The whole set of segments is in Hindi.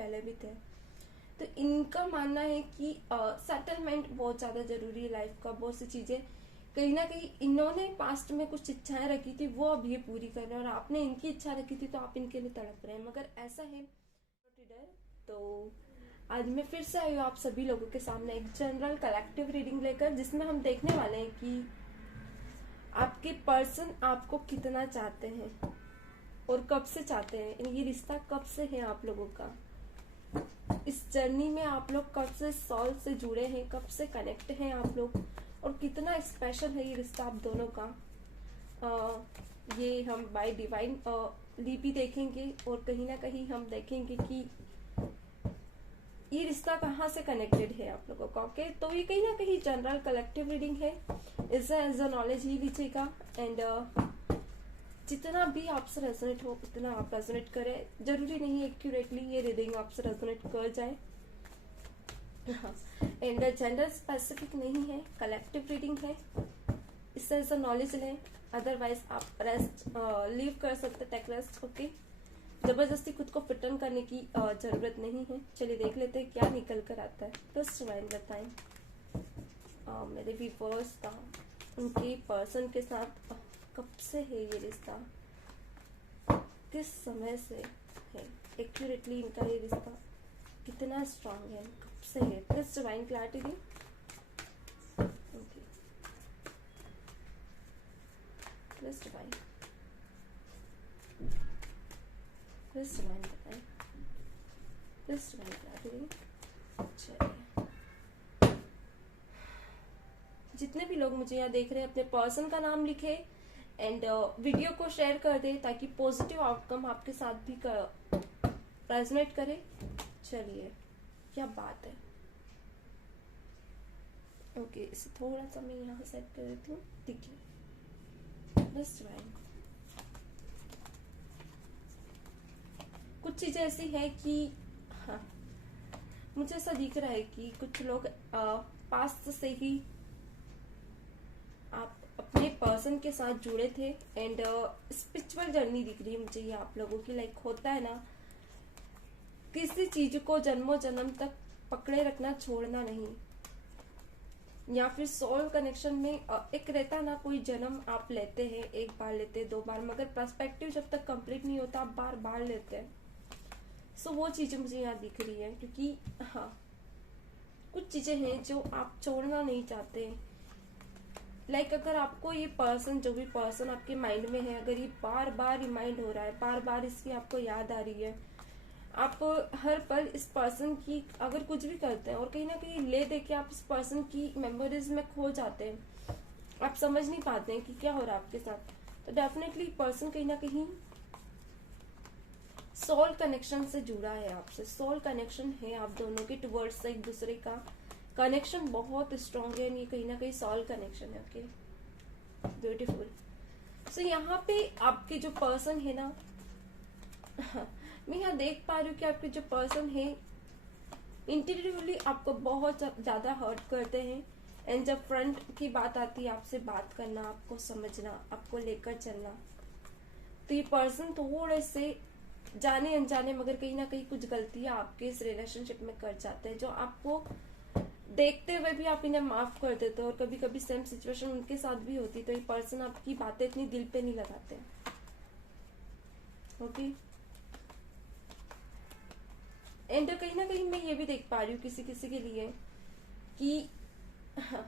पहले भी थे। तो इनका मानना है कि सेटलमेंट बहुत ज़्यादा ज़रूरी है लाइफ का। बहुत सी चीज़ें कहीं ना कहीं इन्होंने पास्ट में कुछ इच्छाएं रखी थी, वो अब ये पूरी कर रहे हैं, और आपने इनकी इच्छा रखी थी तो आप इनके लिए तड़प रहे हैं, मगर ऐसा है डर। तो आज मैं फिर से आई हूँ आप सभी लोगों के सामने एक जनरल कलेक्टिव रीडिंग लेकर, जिसमें हम देखने वाले हैं कि आपके पर्सन आपको कितना चाहते हैं और कब से चाहते हैं, ये रिश्ता कब से है आप लोगों का, इस जर्नी में आप लोग कब से सोल से जुड़े हैं, कब से कनेक्ट हैं आप लोग, और कितना स्पेशल है ये रिश्ता आप दोनों का। ये हम बाय डिवाइन लिपि देखेंगे, और कहीं ना कहीं हम देखेंगे कि ये रिश्ता कहाँ से कनेक्टेड है आप लोगों का। ओके, तो ये कहीं ना कहीं जनरल कलेक्टिव रीडिंग है, इसे एज अ नॉलेज ही लीजिएगा। एंड जितना भी आपसे रेजोनेट हो उतना आप रेजोनेट करें, जरूरी नहीं एक्यूरेटली ये रीडिंग आपसे रेजोनेट कर जाए। एंड जेंडर स्पेसिफिक नहीं है, कलेक्टिव रीडिंग है, इससे एज अ नॉलेज लें, अदरवाइज आप रेस्ट लीव कर सकते, टेक रेस्ट। ओके, जबरदस्ती खुद को फिटन करने की जरूरत नहीं है। चलिए देख लेते हैं क्या निकल कर आता है। प्लस डिवाइन बताएं मेरे व्यूअर्स का उनके पर्सन के साथ कब से है ये रिश्ता, किस समय से है, एक्यूरेटली इनका ये रिश्ता कितना स्ट्रांग है, कब से है। प्लस डिवाइन क्लैरिटी दी। Okay, plus divine, plus divine बताएं, प्लस डिवाइन क्लैरिटी दी। चलिए, जितने भी लोग मुझे यहाँ देख रहे हैं अपने पर्सन का नाम लिखे एंड वीडियो को शेयर कर दे, ताकि पॉजिटिव आउटकम आपके साथ भी रेजोनेट करे। चलिए, क्या बात है। ओके, इसे थोड़ा सा मैं यहाँ सेट कर देती हूँ। देखिए, बस डिवाइन, कुछ चीजें ऐसी है कि हाँ, मुझे ऐसा दिख रहा है कि कुछ लोग पास्ट से ही आप अपने पर्सन के साथ जुड़े थे, एंड स्पिरिचुअल जर्नी दिख रही है मुझे ये आप लोगों की। लाइक होता है ना, किसी चीज को जन्मों जन्म तक पकड़े रखना, छोड़ना नहीं, या फिर सोल कनेक्शन में एक रहता है ना, कोई जन्म आप लेते हैं, एक बार लेते हैं, 2 बार, मगर पर्सपेक्टिव जब तक कंप्लीट नहीं होता आप बार बार लेते हैं। सो वो चीजें मुझे यहाँ दिख रही है, क्योंकि हाँ, कुछ चीजें हैं जो आप छोड़ना नहीं चाहते। लाइक अगर आपको ये पर्सन, जो भी पर्सन आपके माइंड में है, अगर ये बार बार रिमाइंड हो रहा है, बार बार इसकी आपको याद आ रही है, आप हर पल इस पर्सन की अगर कुछ भी करते हैं और कहीं ना कहीं ले दे के आप इस पर्सन की मेमोरीज में खो जाते हैं, आप समझ नहीं पाते हैं कि क्या हो रहा है आपके साथ, तो डेफिनेटली पर्सन कहीं ना कहीं सोल कनेक्शन से जुड़ा है आपसे। सोल कनेक्शन है आप दोनों के टुवर्ड्स एक दूसरे का कनेक्शन बहुत स्ट्रॉन्ग है, ये कहीं ना कहीं सोल कनेक्शन है। Okay, beautiful. सो यहाँ पे आपके जो पर्सन है ना, मैं यहाँ देख पा रही हूँ कि आपके जो पर्सन है इंटीरियरली आपको बहुत ज्यादा हर्ट करते हैं, एंड जब फ्रंट की बात आती है, आपसे बात करना, आपको समझना, आपको लेकर चलना, तो ये पर्सन थोड़े से जाने अनजाने मगर कहीं ना कहीं कुछ गलतियां आपके इस रिलेशनशिप में कर जाते हैं, जो आपको देखते हुए भी आप इन्हें माफ कर देते हो, और कभी कभी सेम सिचुएशन उनके साथ भी होती, तो ये पर्सन आपकी बातें इतनी दिल पे नहीं लगाते। ओके, एंड कहीं ना कहीं मैं ये भी देख पा रही हूँ किसी किसी के लिए कि हाँ,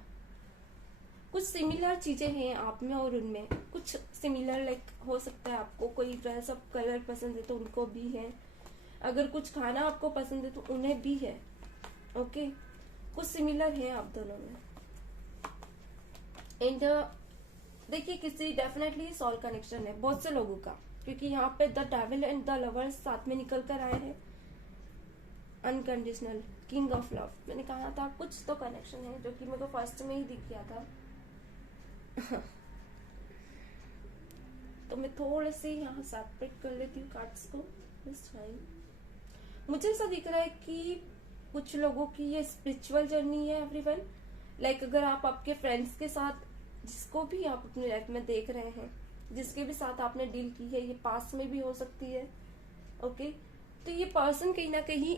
कुछ सिमिलर चीजें हैं आप में और उनमें, कुछ सिमिलर, लाइक हो सकता है आपको कोई ड्रेस अप कलर पसंद है तो उनको भी है, अगर कुछ खाना आपको पसंद है तो उन्हें भी है। ओके, कुछ सिमिलर है आप दोनों में। एंड देखिए, किसी डेफिनेटली सॉल कनेक्शन है बहुत से लोगों का, क्योंकि यहाँ पे the devil and the lovers साथ में निकल कर आए हैं। अनकंडीशनल किंग ऑफ लव, मैंने कहा था कुछ तो कनेक्शन है, जो कि मेरे को फर्स्ट में ही दिख गया था। तो मैं थोड़े से यहाँ सेपरेट कर लेती हूँ कार्ड्स को दिस टाइम। मुझे ऐसा दिख रहा है कि कुछ लोगों की ये स्पिरिचुअल जर्नी है एवरीवन। लाइक अगर आप आपके फ्रेंड्स के साथ, जिसको भी आप अपनी लाइफ में देख रहे हैं, जिसके भी साथ आपने डील की है, ये पास में भी हो सकती है। ओके, तो ये पर्सन कहीं ना कहीं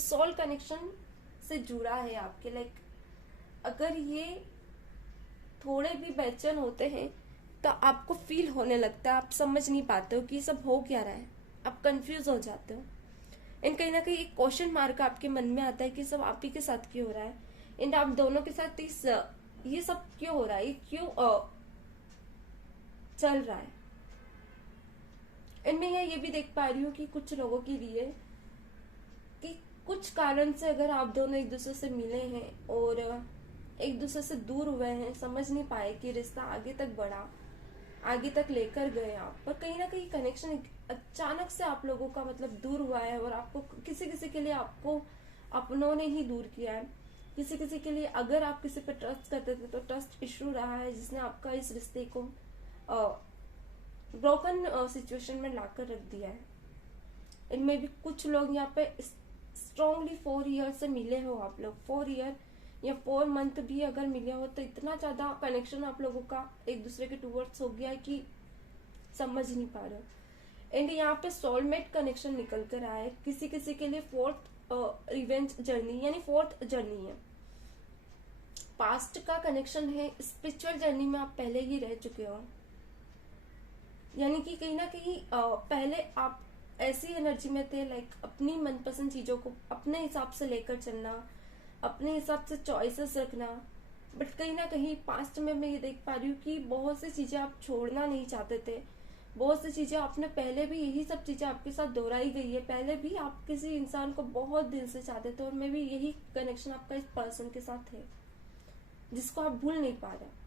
सोल कनेक्शन से जुड़ा है आपके। लाइक अगर ये थोड़े भी बेचैन होते हैं तो आपको फील होने लगता है, आप समझ नहीं पाते हो कि सब हो क्या रहा है, आप कंफ्यूज हो जाते हो। एंड कहीं ना कहीं एक क्वेश्चन मार्क आपके मन में आता है कि सब आप ही के साथ क्यों हो रहा है, एंड आप दोनों के साथ ये सब क्यों हो रहा है, ये क्यों चल रहा है। एंड मैं ये भी देख पा रही हूँ कि कुछ लोगों के लिए कि कुछ कारण से अगर आप दोनों एक दूसरे से मिले हैं और एक दूसरे से दूर हुए हैं, समझ नहीं पाए कि रिश्ता आगे तक बढ़ा, आगे तक लेकर गए आप, पर कहीं ना कहीं कनेक्शन अचानक से आप लोगों का मतलब दूर हुआ है, और आपको किसी किसी के लिए आपको अपनों ने ही दूर किया है। किसी किसी के लिए अगर आप किसी पे ट्रस्ट करते थे तो ट्रस्ट इशू रहा है, जिसने आपका इस रिश्ते को ब्रोकन सिचुएशन में लाकर रख दिया है। इनमें भी कुछ लोग यहाँ पे स्ट्रांगली 4 ईयर से मिले हो आप लोग, 4 ईयर या 4 मंथ भी अगर मिले हो तो इतना ज्यादा कनेक्शन आप लोगों का एक दूसरे के टूवर्ड्स हो गया है कि समझ नहीं पा रहे हो। एंड यहाँ पे सोलमेट कनेक्शन निकल कर आया है। किसी किसी के लिए 4th रिवेंज जर्नी यानी 4th जर्नी है, पास्ट का कनेक्शन है, स्पिरिचुअल जर्नी में आप पहले ही रह चुके हो। यानी कि कहीं ना कहीं पहले आप ऐसी एनर्जी में थे, लाइक अपनी मनपसंद चीजों को अपने हिसाब से लेकर चलना, अपने हिसाब से चॉइसेस रखना। बट कहीं ना कहीं पास्ट में मैं ये देख पा रही हूँ कि बहुत सी चीजें आप छोड़ना नहीं चाहते थे, बहुत सी चीजें आपने पहले भी यही सब चीजें आपके साथ दोहराई गई है, पहले भी आप किसी इंसान को बहुत दिल से चाहते थे, और मे भी यही कनेक्शन आपका इस पर्सन के साथ है जिसको आप भूल नहीं पा रहे।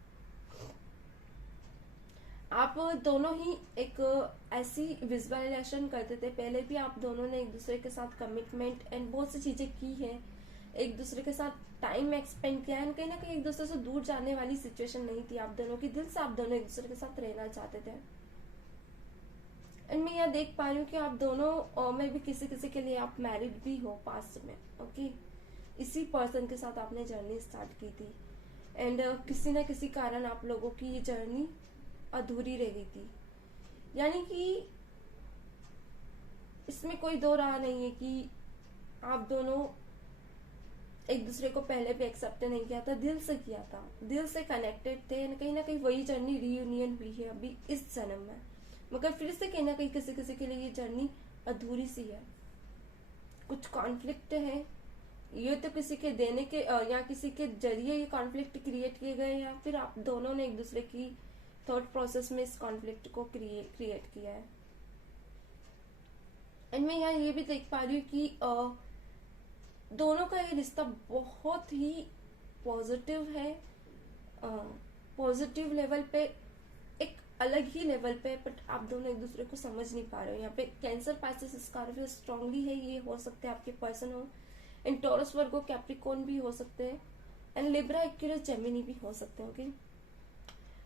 आप दोनों ही एक ऐसी विजुअलाइजेशन करते थे, पहले भी आप दोनों ने एक दूसरे के साथ कमिटमेंट एंड बहुत सी चीजें की हैं, एक दूसरे के साथ टाइम एक्सपेंड किया है, कहीं ना कहीं एक दूसरे से दूर जाने वाली सिचुएशन नहीं थी आप दोनों की, दिल से आप दोनों एक दूसरे के साथ रहना चाहते थे। एंड मैं यहाँ देख पा रही हूँ कि आप दोनों में भी किसी किसी के लिए आप मैरिड भी हो पास्ट में, ओके। इसी पर्सन के साथ आपने जर्नी स्टार्ट की थी, एंड किसी न किसी कारण आप लोगों की ये जर्नी अधूरी रह गई थी। यानी कि इसमें कोई दो राह नहीं है कि आप दोनों एक दूसरे को पहले भी एक्सेप्ट नहीं किया था, दिल से किया था, दिल से कनेक्टेड थे, कहीं ना कहीं वही जर्नी रीयूनियन हुई है अभी इस जन्म में, मगर फिर से कहीं ना कहीं किसी किसी के लिए ये जर्नी अधूरी सी है। कुछ कॉन्फ्लिक्ट है, ये तो किसी के देने के या किसी के जरिए ये कॉन्फ्लिक्ट क्रिएट किए गए, या फिर आप दोनों ने एक दूसरे की थॉट प्रोसेस में इस कॉन्फ्लिक्ट को क्रिएट किया है। एंड मैं यहाँ ये भी देख पा रही हूँ कि दोनों का ये रिश्ता बहुत ही पॉजिटिव है, पॉजिटिव लेवल पे, एक अलग ही लेवल पे, बट आप दोनों एक दूसरे को समझ नहीं पा रहे हो। यहाँ पे कैंसर पाइसेस स्कॉर्पियो स्ट्रांगली है, ये हो सकते हैं आपके पर्सन हो, एंड टॉरस वर्गो कैप्रिकॉर्न भी हो सकते हैं, एंड लिब्रा एक्यूरियस जेमिनी भी हो सकते हैं, ओके।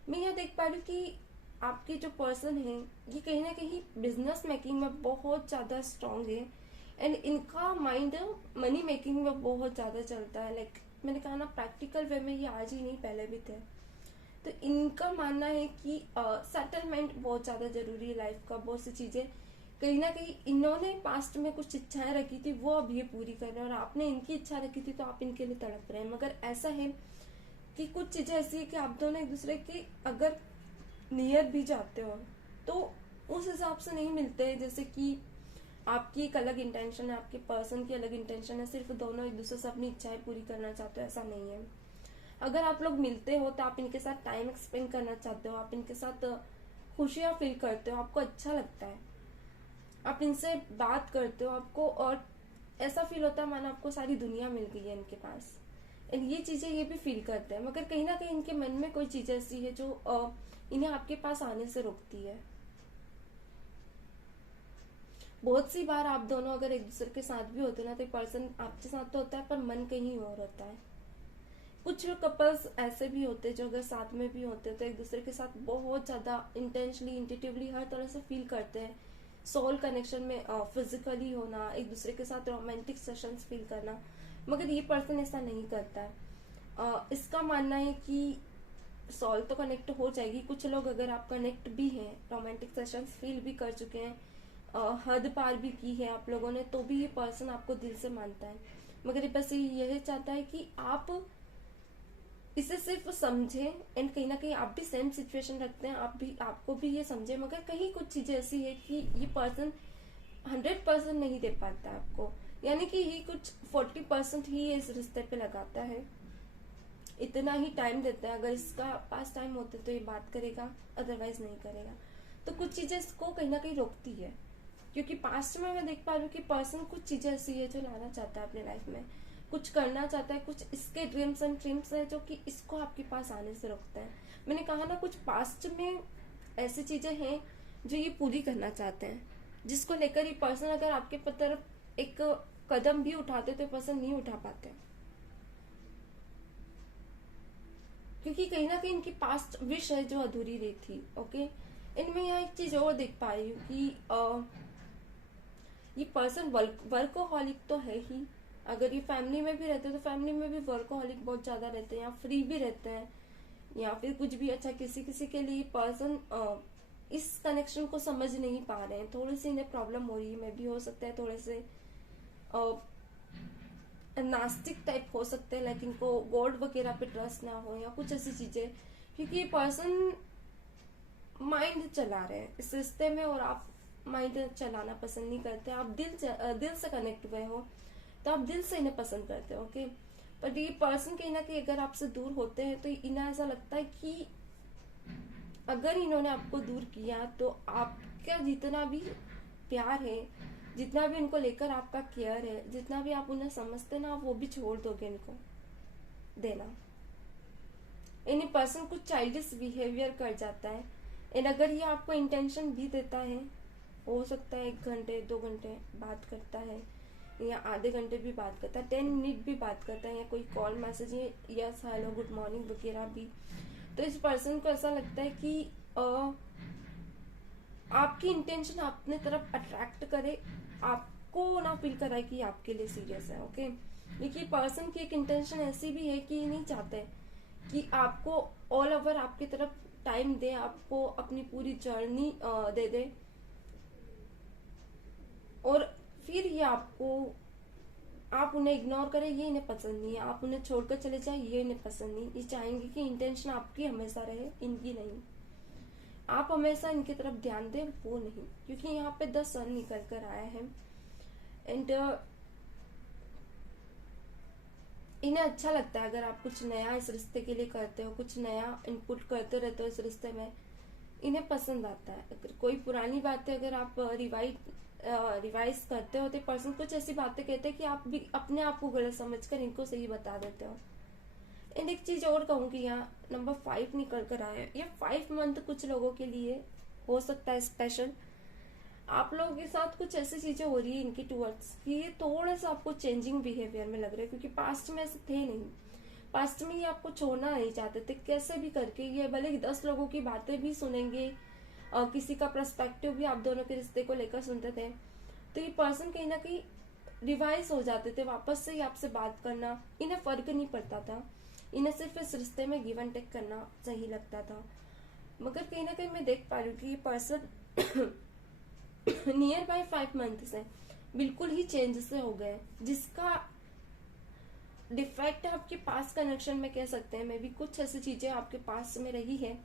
मैं यहाँ देख पा रही हूँ कि आपके जो पर्सन है ये कहीं ना कहीं बिजनेस मेकिंग में बहुत ज्यादा स्ट्रांग है, एंड इनका माइंड मनी मेकिंग में बहुत ज्यादा चलता है। लाइक मैंने कहा ना, प्रैक्टिकल वे में ये आज ही नहीं पहले भी थे। तो इनका मानना है कि सेटलमेंट बहुत ज्यादा जरूरी है लाइफ का, बहुत सी चीजें कहीं ना कहीं इन्होंने पास्ट में कुछ इच्छाएं रखी थी वो अब ये पूरी कर रहे हैं, और आपने इनकी इच्छा रखी थी तो आप इनके लिए तड़प रहे हैं। मगर ऐसा है कि कुछ चीजें ऐसी है कि आप दोनों एक दूसरे के अगर नियर भी जाते हो तो उस हिसाब से नहीं मिलते हैं, जैसे कि आपकी एक अलग इंटेंशन है, आपके पर्सन की अलग इंटेंशन है, सिर्फ दोनों एक दूसरे से अपनी इच्छाएं पूरी करना चाहते हो, ऐसा नहीं है। अगर आप लोग मिलते हो तो आप इनके साथ टाइम स्पेंड करना चाहते हो, आप इनके साथ खुशियां फील करते हो, आपको अच्छा लगता है, आप इनसे बात करते हो, आपको और ऐसा फील होता है मानो आपको सारी दुनिया मिल गई है इनके पास, ये चीजें ये भी फील करते हैं। मगर कहीं ना कहीं इनके मन में कोई चीज ऐसी है जो इन्हें आपके पास आने से रोकती है। बहुत सी बार आप दोनों अगर एक दूसरे के साथ भी होते ना तो पर्सन आपके साथ तो होता है पर मन कहीं और होता है। कुछ कपल्स ऐसे भी होते हैं जो अगर साथ में भी होते हैं तो एक दूसरे के साथ बहुत ज्यादा इंटेंशली इंटिटिवली हर तरह से फील करते हैं, सोल कनेक्शन में फिजिकली होना, एक दूसरे के साथ रोमांटिक सेशंस फील करना। मगर ये पर्सन ऐसा नहीं करता है। इसका मानना है कि सोल तो कनेक्ट हो जाएगी, कुछ लोग अगर आप कनेक्ट भी हैं, रोमांटिक सेशंस फील भी कर चुके हैं, हद पार भी की है आप लोगों ने, तो भी ये पर्सन आपको दिल से मानता है, मगर ये बस यही चाहता है कि आप इसे सिर्फ समझे। एंड कहीं ना कहीं आप भी सेम सिचुएशन रखते हैं, आपको भी ये समझे, मगर कहीं कुछ चीजें ऐसी है कि ये पर्सन 100% नहीं दे पाता आपको, यानी कि ही कुछ 40% ही इस रिश्ते पे लगाता है, इतना ही टाइम देता है। अगर इसका पास टाइम होते तो ये बात करेगा, अदरवाइज नहीं करेगा। तो कुछ चीजें इसको कहीं ना कहीं रोकती है, क्योंकि पास्ट में मैं देख पा रही हूँ कि पर्सन कुछ चीजें ऐसी है जो लाना चाहता है अपने लाइफ में, कुछ करना चाहता है, कुछ इसके ड्रीम्स एंड ड्रीम्स है जो कि इसको आपके पास आने से रोकता है। मैंने कहा ना, कुछ पास्ट में ऐसी चीजें हैं जो ये पूरी करना चाहते हैं, जिसको लेकर ये पर्सन अगर आपके तरफ एक कदम भी उठाते तो पर्सन नहीं उठा पाते, क्योंकि कहीं ना कहीं इनकी पास्ट विश है जो अधूरी रही थी। ओके, इनमें यहाँ एक चीज और देख पा रही हूँ कि ये पर्सन वर्कोहॉलिक तो है ही। अगर ये फैमिली में भी रहते हैं तो फैमिली में भी वर्कोहॉलिक बहुत ज्यादा रहते हैं, या फ्री भी रहते हैं, या फिर कुछ भी। अच्छा, किसी किसी के लिए पर्सन इस कनेक्शन को समझ नहीं पा रहे हैं, थोड़ी सी इन्हें प्रॉब्लम हो रही है, मे भी हो सकता है थोड़े से नास्तिक टाइप हो सकते हैं, लाइक इनको गॉड वगैरह पे ट्रस्ट ना हो या कुछ ऐसी चीजें, क्योंकि ये पर्सन माइंड चला रहे हैं इस रिश्ते में, और आप माइंड चलाना पसंद नहीं करते। आप दिल से कनेक्ट हुए हो तो आप दिल से इन्हें पसंद करते हो। ओके, पर ये पर्सन कहीं ना कहीं अगर आपसे दूर होते हैं तो इन्हें ऐसा लगता है कि अगर इन्होंने आपको दूर किया तो आपका जितना भी प्यार है, जितना भी इनको लेकर आपका केयर है, जितना भी आप उन्हें समझते ना, आप वो भी छोड़ दोगे इनको देना। एनी पर्सन कुछ चाइल्डिश बिहेवियर कर जाता है, एंड अगर ये आपको इंटेंशन भी देता है, हो सकता है 1 घंटे 2 घंटे बात करता है, या आधे घंटे भी बात करता है, 10 मिनट भी बात करता है, या कोई call message yes hello good morning वगैरह भी, तो इस पर्सन को ऐसा लगता है कि आपकी इंटेंशन अपने तरफ अट्रैक्ट करे, आपको ना फील कराए कि आपके लिए सीरियस है। ओके, देखिए पर्सन की एक इंटेंशन ऐसी भी है कि नहीं चाहते कि आपको ऑल ओवर आपकी तरफ टाइम दे, आपको अपनी पूरी जर्नी दे दे, और फिर ये आप उन्हें इग्नोर करें, ये इन्हें पसंद नहीं है। आप उन्हें छोड़कर चले जाए, ये इन्हें पसंद नहीं। ये चाहेंगे कि इंटेंशन आपकी हमेशा रहे, इनकी नहीं। आप हमेशा इनकी तरफ ध्यान दें, वो नहीं, क्योंकि यहाँ पे 10 सन निकल कर आया है। एंड इन्हें अच्छा लगता है अगर आप कुछ नया इस रिश्ते के लिए करते हो, कुछ नया इनपुट करते रहते हो इस रिश्ते में, इन्हें पसंद आता है। अगर कोई पुरानी बातें अगर आप रिवाइज करते हो तो पर्सन कुछ ऐसी बातें कहते हैं कि आप भी अपने आप को गलत समझकर इनको सही बता देते हो। एंड एक चीज और कहूंगी, यहाँ नंबर 5 निकल कर आया है। ये 5 मंथ कुछ लोगों के लिए हो सकता है स्पेशल। आप लोगों के साथ कुछ ऐसी चीजें हो रही है इनकी टूवर्ड्स कि ये थोड़ा सा आपको चेंजिंग बिहेवियर में लग रहा है, क्योंकि पास्ट में ऐसे थे नहीं। पास्ट में ये आपको छोड़ना नहीं चाहते थे, कैसे भी करके। ये भले ही 10 लोगों की बातें भी सुनेंगे, किसी का पर्सपेक्टिव भी आप दोनों के रिश्ते को लेकर सुनते थे, तो ये पर्सन कहीं ना कहीं रिवाइज हो जाते थे, वापस से ही आपसे बात करना इन्हें फर्क नहीं पड़ता था। इन्हें सिर्फ इस रिश्ते में गिव एंड टेक करना सही लगता था। मगर कहीं ना कहीं मैं देख पा रही हूँ कि ये पर्सन नियर बाय 5 मंथ से बिल्कुल ही चेंज से हो गए, जिसका डिफेक्ट आपके पास कनेक्शन में कह सकते हैं। मे भी कुछ ऐसी चीजें आपके पास में रही है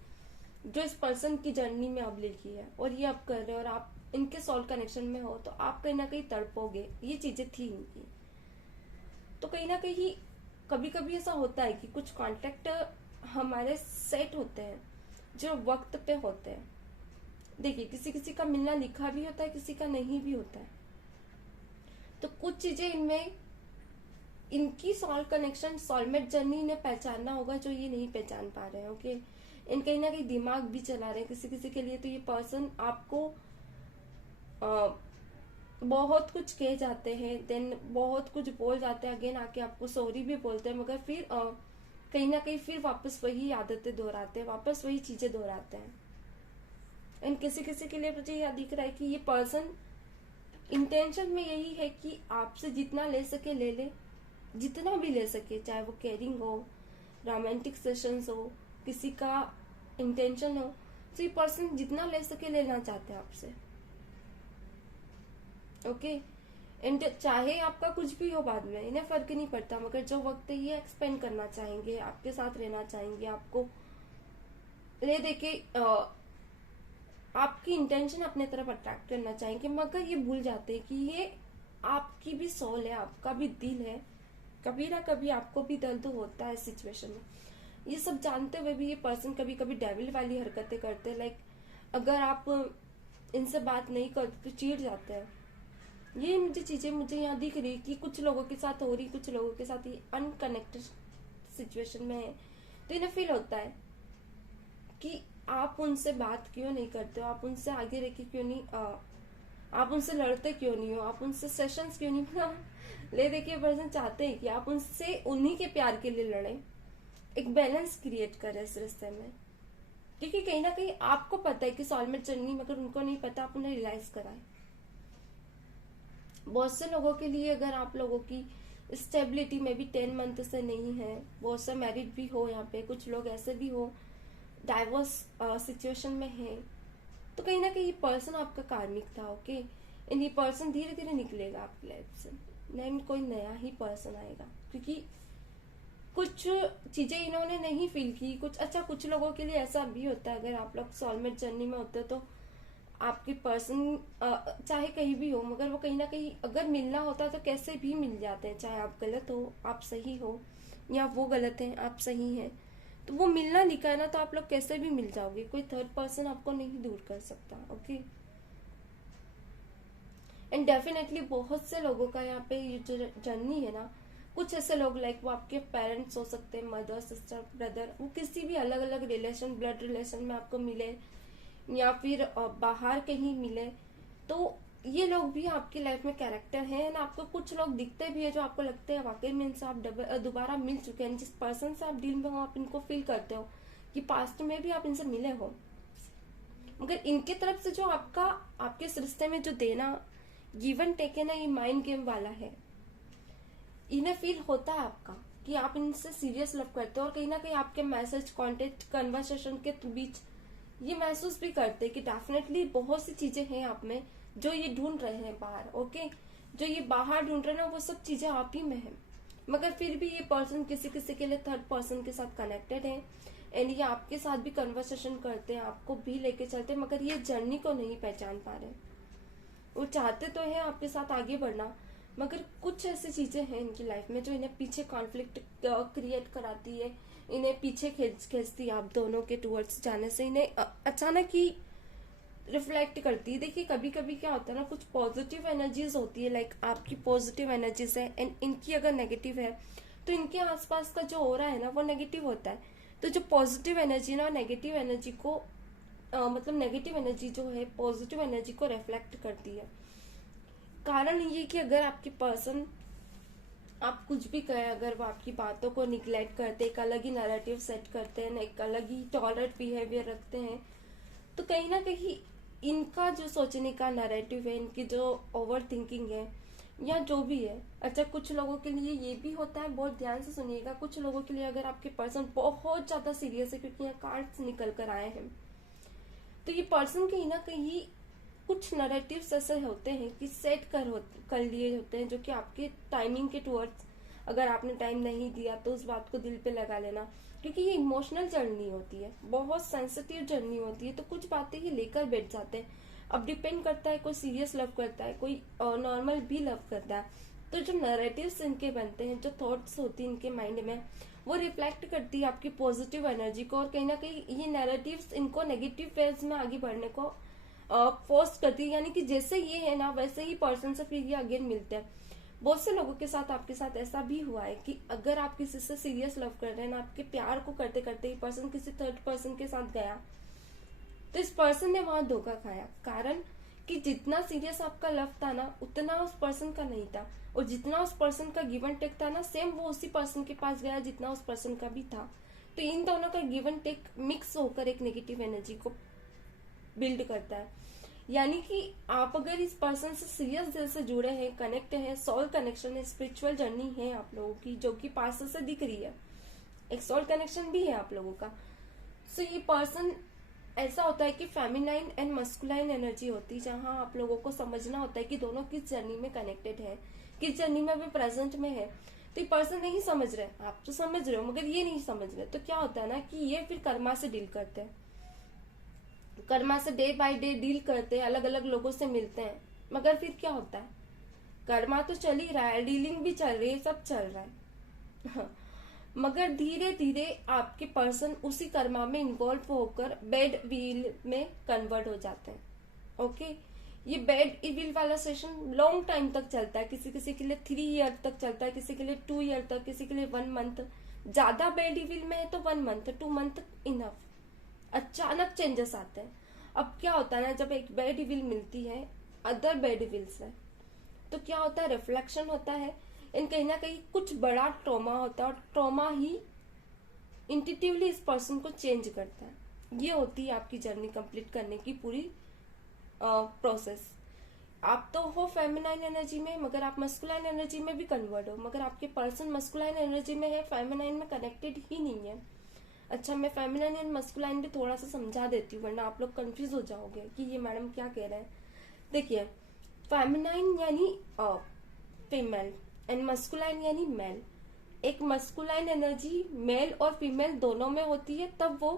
जो इस पर्सन की जर्नी में अब लिखी है, और ये आप कर रहे हो, और आप इनके सॉल्व कनेक्शन में हो, तो आप कहीं ना कहीं तड़पोगे। ये चीजें थी इनकी। तो कहीं ना कहीं कभी कभी ऐसा होता है कि कुछ कॉन्टेक्ट हमारे सेट होते हैं जो वक्त पे होते हैं। देखिए, किसी किसी का मिलना लिखा भी होता है, किसी का नहीं भी होता है। तो कुछ चीजें इनमें इनकी सॉल्व कनेक्शन, सॉलमेट जर्नी इन्हें पहचानना होगा जो ये नहीं पहचान पा रहे हैं। ओके, इन कहीं ना कहीं दिमाग भी चला रहे हैं किसी किसी के लिए। तो ये पर्सन आपको बहुत कुछ कह जाते हैं, देन बहुत कुछ बोल जाते हैं, अगेन आके आपको सॉरी भी बोलते हैं, मगर फिर कहीं ना कहीं फिर वापस वही आदतें दोहराते हैं, वापस वही चीजें दोहराते हैं। एंड किसी किसी के लिए मुझे यह दिख रहा है कि ये पर्सन इंटेंशन में यही है कि आपसे जितना ले सके ले ले, जितना भी ले सके, चाहे वो केयरिंग हो, रोमांटिक सेशंस हो, किसी का इंटेंशन हो, तो ये पर्सन जितना ले सके लेना चाहते हैं आपसे। ओके। एंड चाहे आपका कुछ भी हो बाद में, इन्हें फर्क नहीं पड़ता, मगर जो वक्त है ये एक्सपेंड करना चाहेंगे, आपके साथ रहना चाहेंगे, आपको ले देके आपकी इंटेंशन अपने तरफ अट्रैक्ट करना चाहेंगे, मगर ये भूल जाते हैं कि ये आपकी भी सोल है, आपका भी दिल है, कभी ना कभी आपको भी दर्द होता है सिचुएशन में। ये सब जानते हुए भी ये पर्सन कभी कभी डेविल वाली हरकतें करते हैं, लाइक अगर आप इनसे बात नहीं करते तो चिढ़ जाते हैं। ये मुझे चीजें मुझे यहाँ दिख रही कि कुछ लोगों के साथ हो रही, कुछ लोगों के साथ ये अनकनेक्टेड सिचुएशन में है, तो इन्हें फील होता है कि आप उनसे बात क्यों नहीं करते हो, आप उनसे आगे रह के क्यों नहीं आप उनसे लड़ते क्यों नहीं हो, आप उनसे सेशंस क्यों नहीं बना ले देखिए। पर्सन चाहते हैं कि आप उनसे उन्हीं के प्यार के लिए लड़े, एक बैलेंस क्रिएट करें इस रिश्ते में, क्योंकि कहीं ना कहीं आपको पता है कि सोलमेट जर्नी, मगर उनको नहीं पता, आप उन्हें रियलाइज कराएं। बहुत से लोगों के लिए अगर आप लोगों की स्टेबिलिटी में भी 10 मंथ से नहीं है, बहुत से मैरिड भी हो यहाँ पे, कुछ लोग ऐसे भी हो डाइवोर्स सिचुएशन में है, तो कहीं ना कहीं ये पर्सन आपका कार्मिक था। ओके। एंड ये पर्सन धीरे धीरे निकलेगा आपकी लाइफ से, नहीं कोई नया ही पर्सन आएगा, क्योंकि कुछ चीजें इन्होंने नहीं फील की। कुछ लोगों के लिए ऐसा भी होता है, अगर आप लोग सोलमेट जर्नी में होते हो तो आपके पर्सन चाहे कहीं भी हो, मगर वो कहीं ना कहीं अगर मिलना होता तो कैसे भी मिल जाते हैं, चाहे आप गलत हो आप सही हो, या वो गलत है आप सही हैं, तो वो मिलना लिखा है ना, तो आप लोग कैसे भी मिल जाओगे, कोई थर्ड पर्सन आपको नहीं दूर कर सकता। ओके। एंड डेफिनेटली बहुत से लोगों का यहाँ पे ये जो जर्नी है ना, कुछ ऐसे लोग लाइक वो आपके पेरेंट्स हो सकते हैं, मदर सिस्टर ब्रदर, वो किसी भी अलग अलग रिलेशन ब्लड रिलेशन में आपको मिले, या फिर बाहर कहीं मिले, तो ये लोग भी आपकी लाइफ में कैरेक्टर हैं ना। आपको कुछ लोग दिखते भी है जो आपको लगते हैं वाकई में इनसे आप दोबारा मिल चुके हैं, जिस पर्सन से आप डील में हो आप इनको फील करते हो कि पास्ट में भी आप इनसे मिले हो, मगर इनके तरफ से जो आपके इस रिश्ते में जो देना गिव एंड टेक है ना, ये माइंड गेम वाला है। इन्हें फील होता है आपका कि आप इनसे सीरियस लव करते हो, और कहीं ना कहीं आपके मैसेज कॉन्टेक्ट कन्वर्सेशन के बीच ये महसूस भी करते कि डेफिनेटली बहुत सी चीजें हैं आप में जो ये ढूंढ रहे हैं बाहर। ओके। जो ये बाहर ढूंढ रहे हैं ना, वो सब चीजें आप ही में है, मगर फिर भी ये पर्सन किसी किसी के लिए थर्ड पर्सन के साथ कनेक्टेड है, एंड ये आपके साथ भी कन्वर्सेशन करते हैं, आपको भी लेके चलते हैं, मगर ये जर्नी को नहीं पहचान पा रहे। वो चाहते तो है आपके साथ आगे बढ़ना, मगर कुछ ऐसी चीजें हैं इनकी लाइफ में जो इन्हें पीछे कॉन्फ्लिक्ट क्रिएट कराती है, इन्हें पीछे खींचती है आप दोनों के टूवर्ड्स जाने से, इन्हें अचानक ही रिफ्लेक्ट करती है। देखिए कभी कभी क्या होता है ना, कुछ पॉजिटिव एनर्जीज होती है, लाइक आपकी पॉजिटिव एनर्जीज है एंड इनकी अगर नेगेटिव है, तो इनके आसपास का जो हो रहा है ना वो नेगेटिव होता है। तो जो पॉजिटिव एनर्जी ना नेगेटिव एनर्जी को मतलब नेगेटिव एनर्जी जो है पॉजिटिव एनर्जी को रिफ्लेक्ट करती है। कारण ये कि अगर आपकी पर्सन आप कुछ भी करें, अगर वो आपकी बातों को निग्लेक्ट करते, एक अलग ही नैरेटिव सेट करते हैं, एक अलग ही टॉलरेट बिहेवियर रखते हैं, तो कहीं ना कहीं इनका जो सोचने का नैरेटिव है, इनकी जो ओवर थिंकिंग है या जो भी है। अच्छा, कुछ लोगों के लिए ये भी होता है, बहुत ध्यान से सुनिएगा, कुछ लोगों के लिए अगर आपके पर्सन बहुत ज्यादा सीरियस है, क्योंकि यहाँ कार्ड्स निकल कर आए हैं, तो ये पर्सन कहीं ना कहीं कुछ नैरेटिव्स ऐसे होते हैं कि सेट कर लिए होते हैं, जो कि आपके टाइमिंग के टुवर्ड्स, अगर आपने टाइम नहीं दिया तो उस बात को दिल पे लगा लेना, क्योंकि ये इमोशनल जर्नी होती है, बहुत सेंसिटिव जर्नी होती है, तो कुछ बातें ये लेकर बैठ जाते हैं। अब डिपेंड करता है, कोई सीरियस लव करता है, कोई नॉर्मल भी लव करता है, तो जो नैरेटिव्स इनके बनते हैं, जो थॉट्स होती है इनके माइंड में, वो रिफ्लेक्ट करती है आपकी पॉजिटिव एनर्जी को, और कहीं ना कहीं ये नैरेटिव्स इनको नेगेटिव फेज में आगे बढ़ने को फोर्स करती है। यानी कि जैसे ये है ना वैसे ही पर्सन से फिर ये अगेन मिलते हैं। बहुत से लोगों के साथ आपके साथ ऐसा भी हुआ है कि अगर आप किसी से सीरियस लव कर रहे हैं ना, आपके प्यार को करते करते ही पर्सन किसी थर्ड पर्सन के साथ गया, तो इस पर्सन ने वहां धोखा खाया। कारण कि जितना सीरियस आपका लव था ना, उतना उस पर्सन का नहीं था, और जितना उस पर्सन का गिव एंड टेक था ना, सेम वो उसी पर्सन के पास गया जितना उस पर्सन का भी था। तो इन दोनों का गिव एंड टेक मिक्स होकर एक नेगेटिव एनर्जी को बिल्ड करता है। यानी कि आप अगर इस पर्सन से सीरियस दिल से जुड़े हैं, कनेक्ट हैं, सोल कनेक्शन है, स्पिरिचुअल जर्नी है आप लोगों की, जो कि पास से दिख रही है, एक सोल कनेक्शन भी है आप लोगों का। सो ये पर्सन ऐसा होता है कि फेमिनाइन एंड मस्कुलाइन एनर्जी होती है, जहां आप लोगों को समझना होता है कि दोनों किस जर्नी में कनेक्टेड है, किस जर्नी में अभी प्रेजेंट में है। तो ये पर्सन नहीं समझ रहे, आप तो समझ रहे हो मगर ये नहीं समझ रहे, तो क्या होता है ना कि ये फिर कर्मा से डील करते हैं, कर्मा से डे बाय डे डील करते हैं, अलग अलग लोगों से मिलते हैं, मगर फिर क्या होता है, कर्मा तो चल ही रहा है, डीलिंग भी चल रही है, सब चल रहा है मगर धीरे धीरे आपके पर्सन उसी कर्मा में इन्वॉल्व होकर बैड व्हील में कन्वर्ट हो जाते हैं। ओके, ये बैड इविल वाला सेशन लॉन्ग टाइम तक चलता है, किसी किसी के लिए 3 ईयर तक चलता है, किसी के लिए 2 ईयर तक, किसी के लिए 1 मंथ। ज्यादा बैड इविल में है तो 1 मंथ 2 मंथ इनफ। अचानक चेंजेस आते हैं। अब क्या होता है ना, जब एक बैड इविल मिलती है अदर बैड इविल से, तो क्या होता है, रिफ्लेक्शन होता है, इन कहीं ना कहीं कुछ बड़ा ट्रॉमा होता है, और ट्रॉमा ही इंट्यूटिवली इस पर्सन को चेंज करता है। ये होती है आपकी जर्नी कंप्लीट करने की पूरी प्रोसेस। आप तो हो फेमिनाइन एनर्जी में, मगर आप मस्कुलाइन एनर्जी में भी कन्वर्ट हो, मगर आपके पर्सन मस्कुलाइन एनर्जी में है, फेमिनाइन में कनेक्टेड ही नहीं है। अच्छा, मैं फेमिनाइन एंड मस्कुलाइन भी थोड़ा सा समझा देती हूँ, वरना आप लोग कंफ्यूज हो जाओगे कि ये मैडम क्या कह रहे हैं। देखिए, फेमिनाइन यानी फीमेल एंड मस्कुलाइन यानी मेल। एक मस्कुलाइन एनर्जी मेल और फीमेल दोनों में होती है, तब वो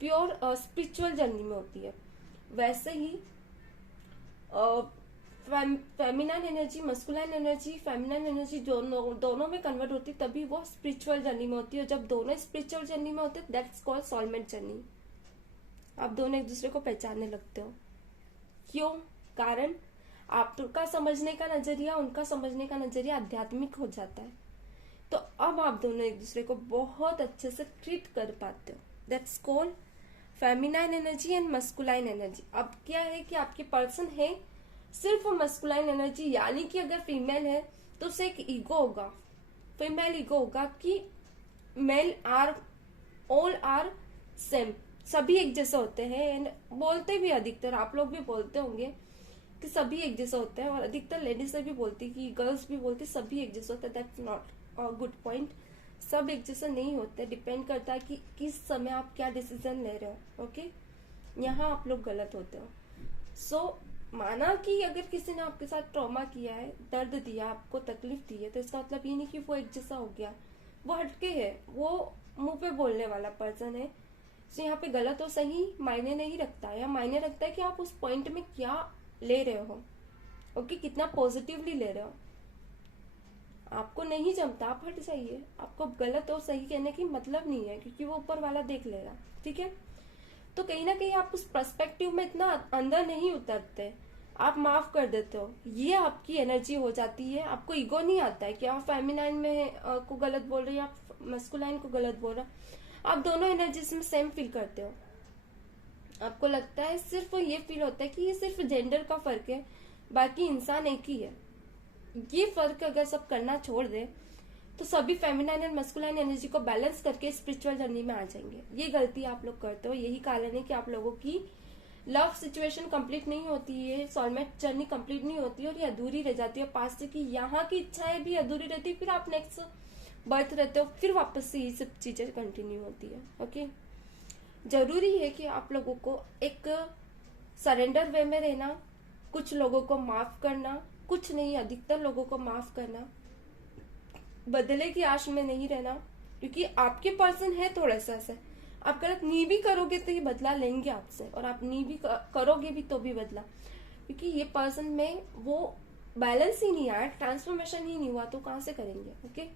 प्योर स्पिरिचुअल जर्नी में होती है। वैसे ही feminine energy, masculine energy, feminine energy दोनों में कन्वर्ट होती है, तभी वो स्पिरिचुअल जर्नी में होती है। जब दोनों स्पिरिचुअल जर्नी में होते हैं, दैट्स कॉल्ड सोलमेट जर्नी। आप दोनों एक दूसरे को पहचानने लगते हो। क्यों? कारण आपका समझने का नजरिया, उनका समझने का नजरिया आध्यात्मिक हो जाता है। तो अब आप दोनों एक दूसरे को बहुत अच्छे से ट्रीट कर पाते हो। That's called feminine energy and masculine energy. अब क्या है कि आपके पर्सन है सिर्फ मस्कुलाइन एनर्जी, यानी कि अगर फीमेल है तो उसे एक ईगो होगा, फीमेल ईगो होगा कि male are all are same, सभी एक जैसे होते हैं। एंड बोलते भी अधिकतर, आप लोग भी बोलते होंगे कि सभी एक जैसे होते हैं, और अधिकतर लेडीज से भी बोलती कि गर्ल्स भी बोलती सभी एक जैसे होते हैं। That's not a good point. सब एक जैसे नहीं होते, डिपेंड करता है कि किस समय आप क्या डिसीजन ले रहे हो। ओके, यहाँ आप लोग गलत होते हो। सो माना कि अगर किसी ने आपके साथ ट्रॉमा किया है, दर्द दिया, आपको तकलीफ दी है, तो इसका मतलब ये नहीं कि वो एक जैसा हो गया, वो हटके है, वो मुंह पे बोलने वाला पर्सन है। तो यहाँ पे गलत और सही मायने नहीं रखता है, या मायने रखता है कि आप उस पॉइंट में क्या ले रहे हो। ओके, कितना पॉजिटिवली ले रहे हो। आपको नहीं जमता, आप हट जाइए। आपको गलत और सही कहने की मतलब नहीं है, क्योंकि वो ऊपर वाला देख लेगा। ठीक है, तो कहीं ना कहीं आप उस पर्सपेक्टिव में इतना अंदर नहीं उतरते, आप माफ कर देते हो। ये आपकी एनर्जी हो जाती है। आपको ईगो नहीं आता है कि आप फेमिनाइन में को गलत बोल रहे हो, आप मस्कुलाइन को गलत बोल रहे हो। आप दोनों एनर्जीज में सेम फील करते हो। आपको लगता है, सिर्फ ये फील होता है कि ये सिर्फ जेंडर का फर्क है, बाकी इंसान एक ही है। ये फर्क अगर सब करना छोड़ दे तो सभी फेमिनाइन एंड मस्कुलाइन एनर्जी को बैलेंस करके स्पिरिचुअल जर्नी में आ जाएंगे। ये गलती आप लोग करते हो। यही कारण है कि आप लोगों की लव सिचुएशन कंप्लीट नहीं होती है, सोलमेट जर्नी कंप्लीट नहीं होती है, और ये अधूरी रह जाती है। पास्ट की यहाँ की इच्छाएं भी अधूरी रहती है, फिर आप नेक्स्ट बर्थ रहते हो, फिर वापस से ये सब चीजें कंटिन्यू होती है। ओके, जरूरी है कि आप लोगों को एक सरेंडर वे में रहना, कुछ लोगों को माफ करना, कुछ नहीं अधिकतर लोगों को माफ करना, बदले की आश में नहीं रहना, क्योंकि आपके पर्सन है थोड़ा सा ऐसा। आप गलत नहीं भी करोगे तो ये बदला लेंगे आपसे, और आप नहीं भी करोगे भी तो भी बदला, क्योंकि ये पर्सन में वो बैलेंस ही नहीं आया, ट्रांसफॉर्मेशन ही नहीं हुआ, तो कहां से करेंगे। ओके,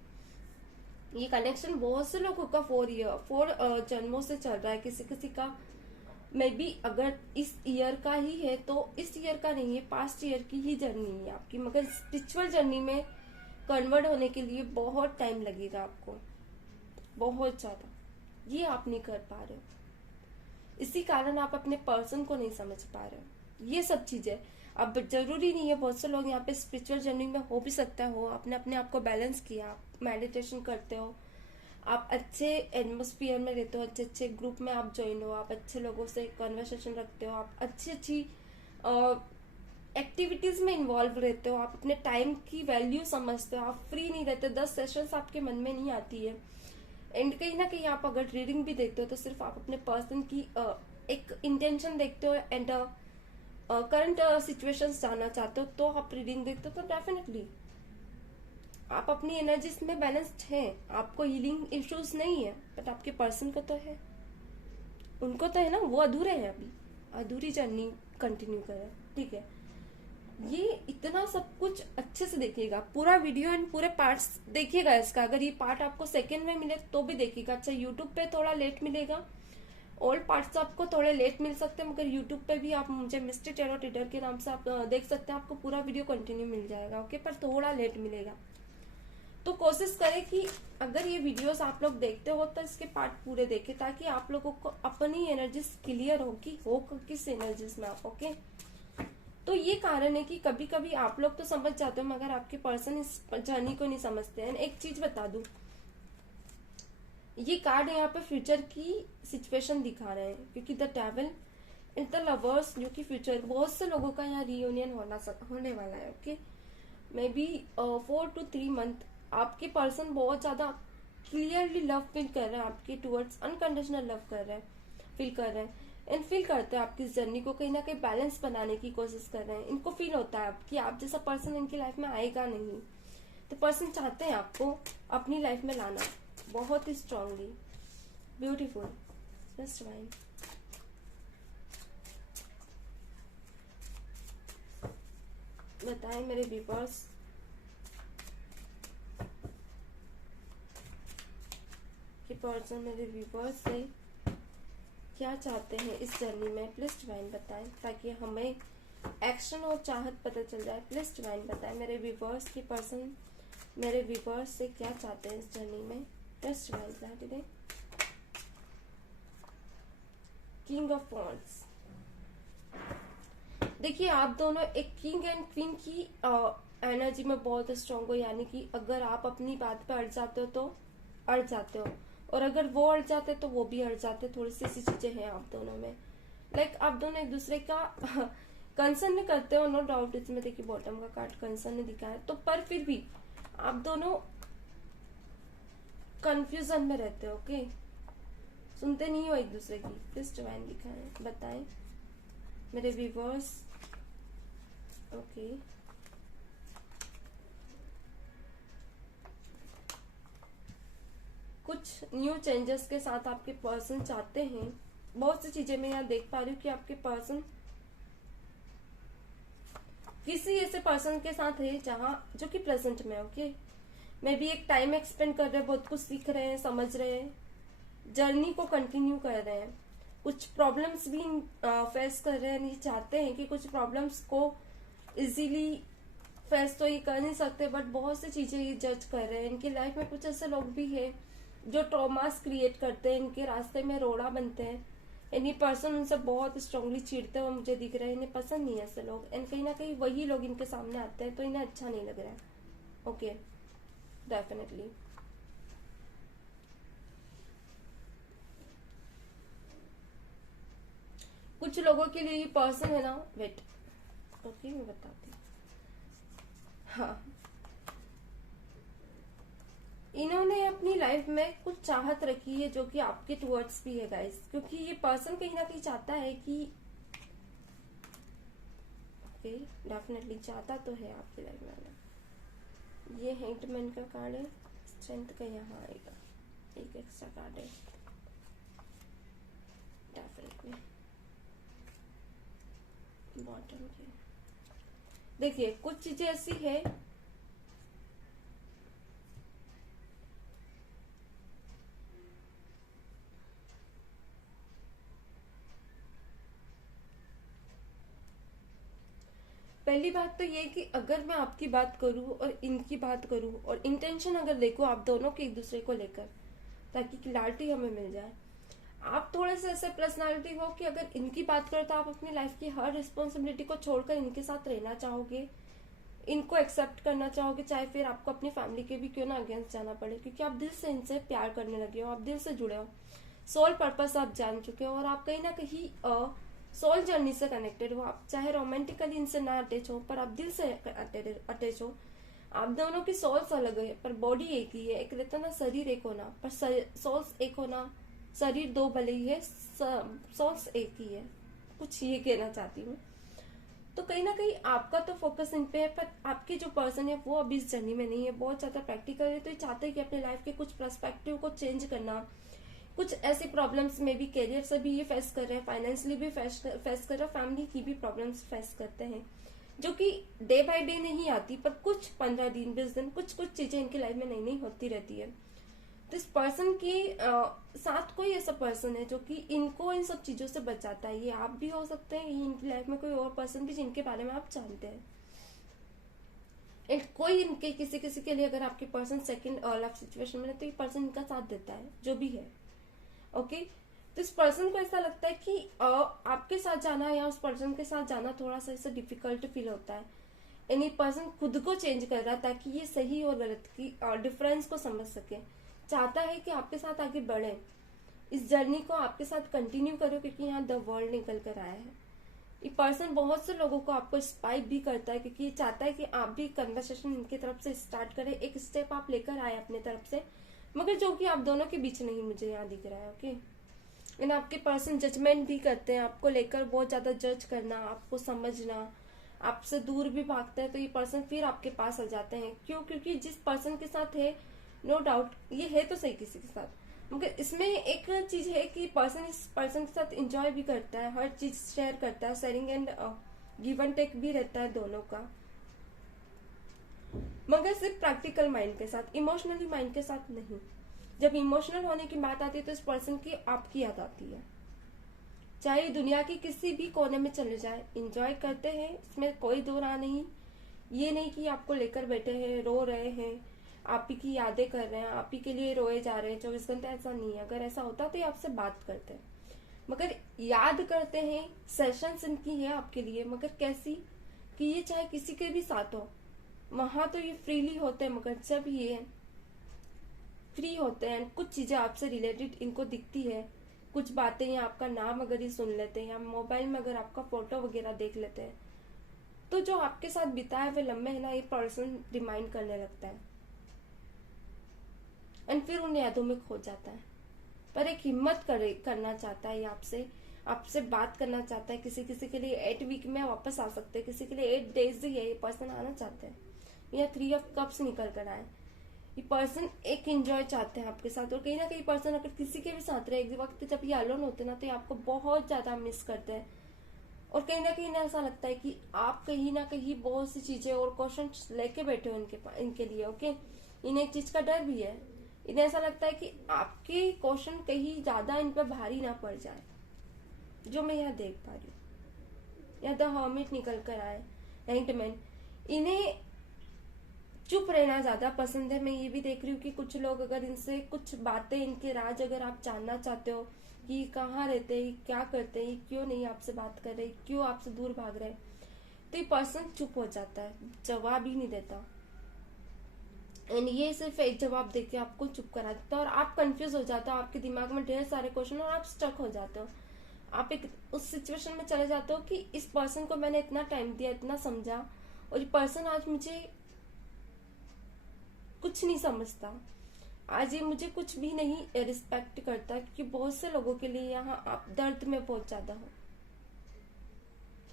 ये कनेक्शन बहुत से लोगों का 4 जन्मों से चल रहा है, किसी किसी का मे बी अगर इस ईयर का ही है तो इस ईयर का नहीं है, पास्ट ईयर की ही जर्नी है आपकी, मगर स्पिरिचुअल जर्नी में कन्वर्ट होने के लिए बहुत टाइम लगेगा आपको, बहुत ज्यादा। ये आप नहीं कर पा रहे हो, इसी कारण आप अपने पर्सन को नहीं समझ पा रहे हो। ये सब चीजें अब जरूरी नहीं है, बहुत से लोग यहाँ पे स्पिरिचुअल जर्नी में हो भी सकता हो, आपने अपने आप को बैलेंस किया, आप मेडिटेशन करते हो, आप अच्छे एटमोस्फियर में रहते हो, अच्छे अच्छे ग्रुप में आप ज्वाइन हो, आप अच्छे लोगों से कन्वर्सेशन रखते हो, आप अच्छी अच्छी एक्टिविटीज में इन्वॉल्व रहते हो, आप अपने टाइम की वैल्यू समझते हो, आप फ्री नहीं रहते, 10 सेशंस आपके मन में नहीं आती है। एंड कहीं ना कहीं आप अगर रीडिंग भी देखते हो तो सिर्फ आप अपने पर्सन की एक इंटेंशन देखते हो एंड करंट सिचुएशंस जानना चाहते हो तो आप रीडिंग देखते हो, तो डेफिनेटली आप अपनी एनर्जीज में बैलेंस्ड हैं, आपको हीलिंग इश्यूज नहीं है, बट आपके पर्सन को तो है, उनको तो है ना, वो अधूरे हैं, अभी अधूरी जर्नी कंटिन्यू करें। ठीक है, ये इतना सब कुछ अच्छे से देखिएगा, पूरा वीडियो एंड पूरे पार्ट्स देखिएगा इसका। अगर ये पार्ट आपको सेकंड में मिले तो भी देखिएगा। अच्छा, यूट्यूब पे थोड़ा लेट मिलेगा, ओल्ड पार्ट्स आपको थोड़े लेट मिल सकते हैं, मगर यूट्यूब पे भी आप मुझे मिस्टर टेरो टीडर के नाम से आप देख सकते हैं, आपको पूरा वीडियो कंटिन्यू मिल जाएगा। ओके, पर थोड़ा लेट मिलेगा। तो कोशिश करें कि अगर ये वीडियोस आप लोग देखते हो तो इसके पार्ट पूरे देखें, ताकि आप लोगों को अपनी एनर्जीज क्लियर हो कि हो किस एनर्जीज में आप। ओके, तो ये कारण है कि कभी कभी आप लोग तो समझ जाते हो मगर आपके पर्सन इस जर्नी को नहीं समझते हैं। एक चीज बता दूं, ये कार्ड यहाँ पे फ्यूचर की सिचुएशन दिखा रहे हैं, क्योंकि the devil and the lovers, जो कि फ्यूचर बहुत से लोगों का यहाँ रियूनियन होने वाला है। Okay, may be 4 to 3 month आपके पर्सन बहुत ज्यादा क्लियरली लव फील कर रहे हैं आपके टुवर्ड्स, अनकंडीशनल लव कर रहे हैं, फील कर रहे हैं एंड फील करते हैं आपकी जर्नी को कहीं ना कहीं बैलेंस बनाने की कोशिश कर रहे हैं। इनको फील होता है कि आप जैसा पर्सन इनकी लाइफ में आएगा नहीं, तो पर्सन चाहते हैं आपको अपनी लाइफ में लाना बहुत ही स्ट्रांगली। Beautiful, just fine. बताएं मेरे व्यूअर्स, कि पर्सन मेरे व्यूअर्स से क्या चाहते हैं इस जर्नी में। प्लीज डिवाइन बताएं, ताकि हमें एक्शन और चाहत पता चल जाए। प्लीज डिवाइन बताएं मेरे व्यूअर्स की पर्सन मेरे व्यूअर्स से क्या चाहते हैं इस जर्नी में। प्लीज डिवाइन क्लैरिटी दें। किंग ऑफ वॉन्ड्स, देखिए आप दोनों एक किंग एंड क्वीन की एनर्जी में बहुत स्ट्रांग हो, यानी कि अगर आप अपनी बात पे अड़ जाते हो तो अड़ जाते हो, और अगर वो अड़ जाते तो वो भी अड़ जाते। थोड़ी सी ऐसी चीजें हैं आप दोनों में, लाइक आप दोनों एक दूसरे का कंसर्न में करते हो, नो डाउट। इसमें देखिए बॉटम का कार्ड कंसर्न ने दिखा है, तो पर फिर भी आप दोनों कंफ्यूजन में रहते हो। ओके, सुनते नहीं हो एक दूसरे की। प्लीज डिवाइन दिखाएं, बताएं मेरे व्यूअर्स। ओके, कुछ न्यू चेंजेस के साथ आपके पर्सन चाहते हैं। बहुत सी चीजें मैं यहाँ देख पा रही हूँ कि आपके पर्सन किसी ऐसे पर्सन के साथ है जहाँ जो कि प्रेजेंट में। ओके, मे बी एक टाइम एक्सपेंड कर रहे हैं, बहुत कुछ सीख रहे हैं, समझ रहे हैं, जर्नी को कंटिन्यू कर रहे हैं। कुछ प्रॉब्लम्स भी फेस कर रहे हैं, नहीं चाहते हैं कि कुछ प्रॉब्लम्स को इजीली फेस तो ये कर नहीं सकते, बट बहुत सी चीजें ये जज कर रहे हैं। इनकी लाइफ में कुछ ऐसे लोग भी हैं जो ट्रॉमास क्रिएट करते हैं, इनके रास्ते में रोड़ा बनते हैं, एनी पर्सन उनसे बहुत स्ट्रांगली चिढ़ते हुए मुझे दिख रहे हैं। इन्हें पसंद नहीं है ऐसे लोग, एंड कहीं ना कहीं वही लोग इनके सामने आते हैं तो इन्हें अच्छा नहीं लग रहा है। ओके, डेफिनेटली कुछ लोगों के लिए ये पर्सन है ना, वेट, ओके मैं बताती हूँ। हाँ, इन्होंने अपनी लाइफ में कुछ चाहत रखी है जो कि आपके टुवर्ड्स भी है गाइस, क्योंकि ये पर्सन कहीं ना कहीं चाहता है कि ओके, डेफिनेटली चाहता तो है आपकी लाइफ में। ये हैंगमैन का कार्ड है, स्ट्रेंथ का यहाँ आएगा, एक एक्स्ट्रा कार्ड है डेफिनेटली बॉटम के। देखिए कुछ चीजें ऐसी है पहली बात तो ये कि अगर मैं आपकी बात करूं और इनकी बात करूं और इंटेंशन अगर देखो आप दोनों के एक दूसरे को लेकर, ताकि क्लैरिटी हमें मिल जाए। आप थोड़े से ऐसे पर्सनालिटी हो कि अगर इनकी बात करो तो आप अपनी लाइफ की हर रिस्पॉन्सिबिलिटी को छोड़कर इनके साथ रहना चाहोगे, इनको एक्सेप्ट करना चाहोगे, चाहे फिर आपको अपनी फैमिली के भी क्यों ना अगेंस्ट जाना पड़े, क्योंकि आप दिल से इनसे प्यार करने लगे हो, आप दिल से जुड़े हो, सोल पर्पस आप जान चुके हो, और आप कहीं ना कहीं सोल जर्नी से कनेक्टेड हो। आप चाहे रोमांटिकली इनसे ना अटैच हो, पर आप दिल से अटैच हो। आप दोनों की सोल्स अलग है पर बॉडी एक ही है। एक रहता ना शरीर एक होना, पर सोल्स एक होना शरीर दो भले ही है, सोर्स एक ही है, कुछ ये कहना चाहती हूँ। तो कहीं ना कहीं आपका तो फोकस इन पे है, पर आपके जो पर्सन है वो अभी इस जर्नी में नहीं है, बहुत ज्यादा प्रैक्टिकल है। तो ये चाहते हैं कि अपने लाइफ के कुछ पर्सपेक्टिव को चेंज करना, कुछ ऐसी प्रॉब्लम्स में भी कैरियर से भी ये फेस कर रहे हैं, फाइनेंशियली भी फेस कर रहे हैं, फैमिली की भी प्रॉब्लम्स फेस करते हैं, जो कि डे बाय डे नहीं आती, पर कुछ 15 दिन 20 दिन कुछ कुछ चीजें इनकी लाइफ में नई नई होती रहती है। तो इस पर्सन के साथ कोई ऐसा पर्सन है जो कि इनको इन सब चीजों से बचाता है। ये आप भी हो सकते हैं, ये इनकी लाइफ में कोई और पर्सन भी जिनके बारे में आप जानते हैं। एंड कोई इनके किसी किसी के लिए अगर आपके पर्सन सेकंड लव सिचुएशन में है तो ये पर्सन इनका साथ देता है, जो भी है। ओके, तो इस पर्सन को ऐसा लगता है कि आपके साथ जाना या उस पर्सन के साथ जाना थोड़ा सा ऐसा डिफिकल्ट फील होता है। एंड ये पर्सन खुद को चेंज कर रहा है ताकि ये सही और गलत की डिफरेंस को समझ सके, चाहता है कि आपके साथ आगे बढ़े, इस जर्नी को आपके साथ कंटिन्यू करो, क्योंकि यहाँ द वर्ल्ड निकल कर आया है। ये पर्सन बहुत से लोगों को आपको इंस्पायर भी करता है, क्योंकि ये चाहता है कि आप भी कन्वर्सेशन इनकी तरफ से स्टार्ट करें, एक स्टेप आप लेकर आए अपने तरफ से, मगर जो कि आप दोनों के बीच नहीं मुझे यहाँ दिख रहा है। ओके, एंड आपके पर्सन जजमेंट भी करते हैं, आपको लेकर बहुत ज्यादा जज करना, आपको समझना, आपसे दूर भी भागते हैं। तो ये पर्सन फिर आपके पास आ जाते हैं। क्यों? क्योंकि जिस पर्सन के साथ है, नो डाउट ये है तो सही किसी के साथ, मगर इसमें एक चीज है कि पर्सन इस पर्सन के साथ एंजॉय भी करता है, हर चीज शेयर करता है, sharing and give and take भी रहता है दोनों का, मगर सिर्फ प्रैक्टिकल माइंड के साथ, इमोशनली माइंड के साथ नहीं। जब इमोशनल होने की बात आती है तो इस पर्सन की आपकी याद आती है, चाहे दुनिया की किसी भी कोने में चले जाए, एंजॉय करते हैं, इसमें कोई दो राह नहीं। ये नहीं कि आपको लेकर बैठे हैं, रो रहे हैं, आप ही की यादें कर रहे हैं, आप ही के लिए रोए जा रहे हैं 24 घंटे, ऐसा नहीं है। अगर ऐसा होता तो ये आपसे बात करते हैं, मगर याद करते हैं, सेशंस इनकी है आपके लिए, मगर कैसी कि ये चाहे किसी के भी साथ हो, वहां तो ये फ्रीली होते हैं, मगर जब ये फ्री होते हैं, कुछ चीजें आपसे रिलेटेड इनको दिखती है, कुछ बातें या आपका नाम अगर ये सुन लेते हैं या मोबाइल में अगर आपका फोटो वगैरह देख लेते हैं, तो जो आपके साथ बिताए हुए लम्हे है ना, ये पर्सन रिमाइंड करने लगता है एंड फिर उन यादों में खो जाता है। पर एक हिम्मत करना चाहता है, आपसे बात करना चाहता है। किसी किसी के लिए 8 वीक में वापस आ सकते हैं, किसी के लिए 8 डेज ही है, ये पर्सन आना चाहते हैं, या 3 ऑफ कप्स निकल कर आए। ये पर्सन एक एंजॉय चाहते हैं आपके साथ, और कहीं ना कहीं पर्सन अगर किसी के भी साथ रहे, एक वक्त जब ये अलोन होते ना, तो ये आपको बहुत ज्यादा मिस करते हैं, और कहीं ना कहीं ऐसा लगता है कि आप कहीं ना कहीं बहुत सी चीजें और क्वेश्चन लेके बैठे हो इनके लिए। ओके, इन्हें एक चीज का डर भी है, इन्हें ऐसा लगता है कि आपके क्वेश्चन कहीं ज्यादा इन पर भारी ना पड़ जाए, जो मैं यहाँ देख पा रही हूँ। या द हर्मिट निकल कर आए, हैंगमैन। इन्हें चुप रहना ज्यादा पसंद है। मैं ये भी देख रही हूँ कि कुछ लोग अगर इनसे कुछ बातें, इनके राज अगर आप जानना चाहते हो कि कहाँ रहते हैं, क्या करते हैं, क्यों नहीं आपसे बात कर रहे, क्यों आपसे दूर भाग रहे, तो ये पर्सन चुप हो जाता है, जवाब ही नहीं देता। एंड ये सिर्फ एक जवाब देके आपको चुप करा देता है, और आप कंफ्यूज हो जाते हो, आपके दिमाग में ढेर सारे क्वेश्चन, और आप स्टक हो जाते हो। आप एक उस सिचुएशन में चले जाते हो कि इस पर्सन को मैंने इतना टाइम दिया, इतना समझा, और ये पर्सन आज मुझे कुछ नहीं समझता, आज ये मुझे कुछ भी नहीं रिस्पेक्ट करता, क्योंकि बहुत से लोगों के लिए यहाँ आप दर्द में बहुत ज्यादा हो,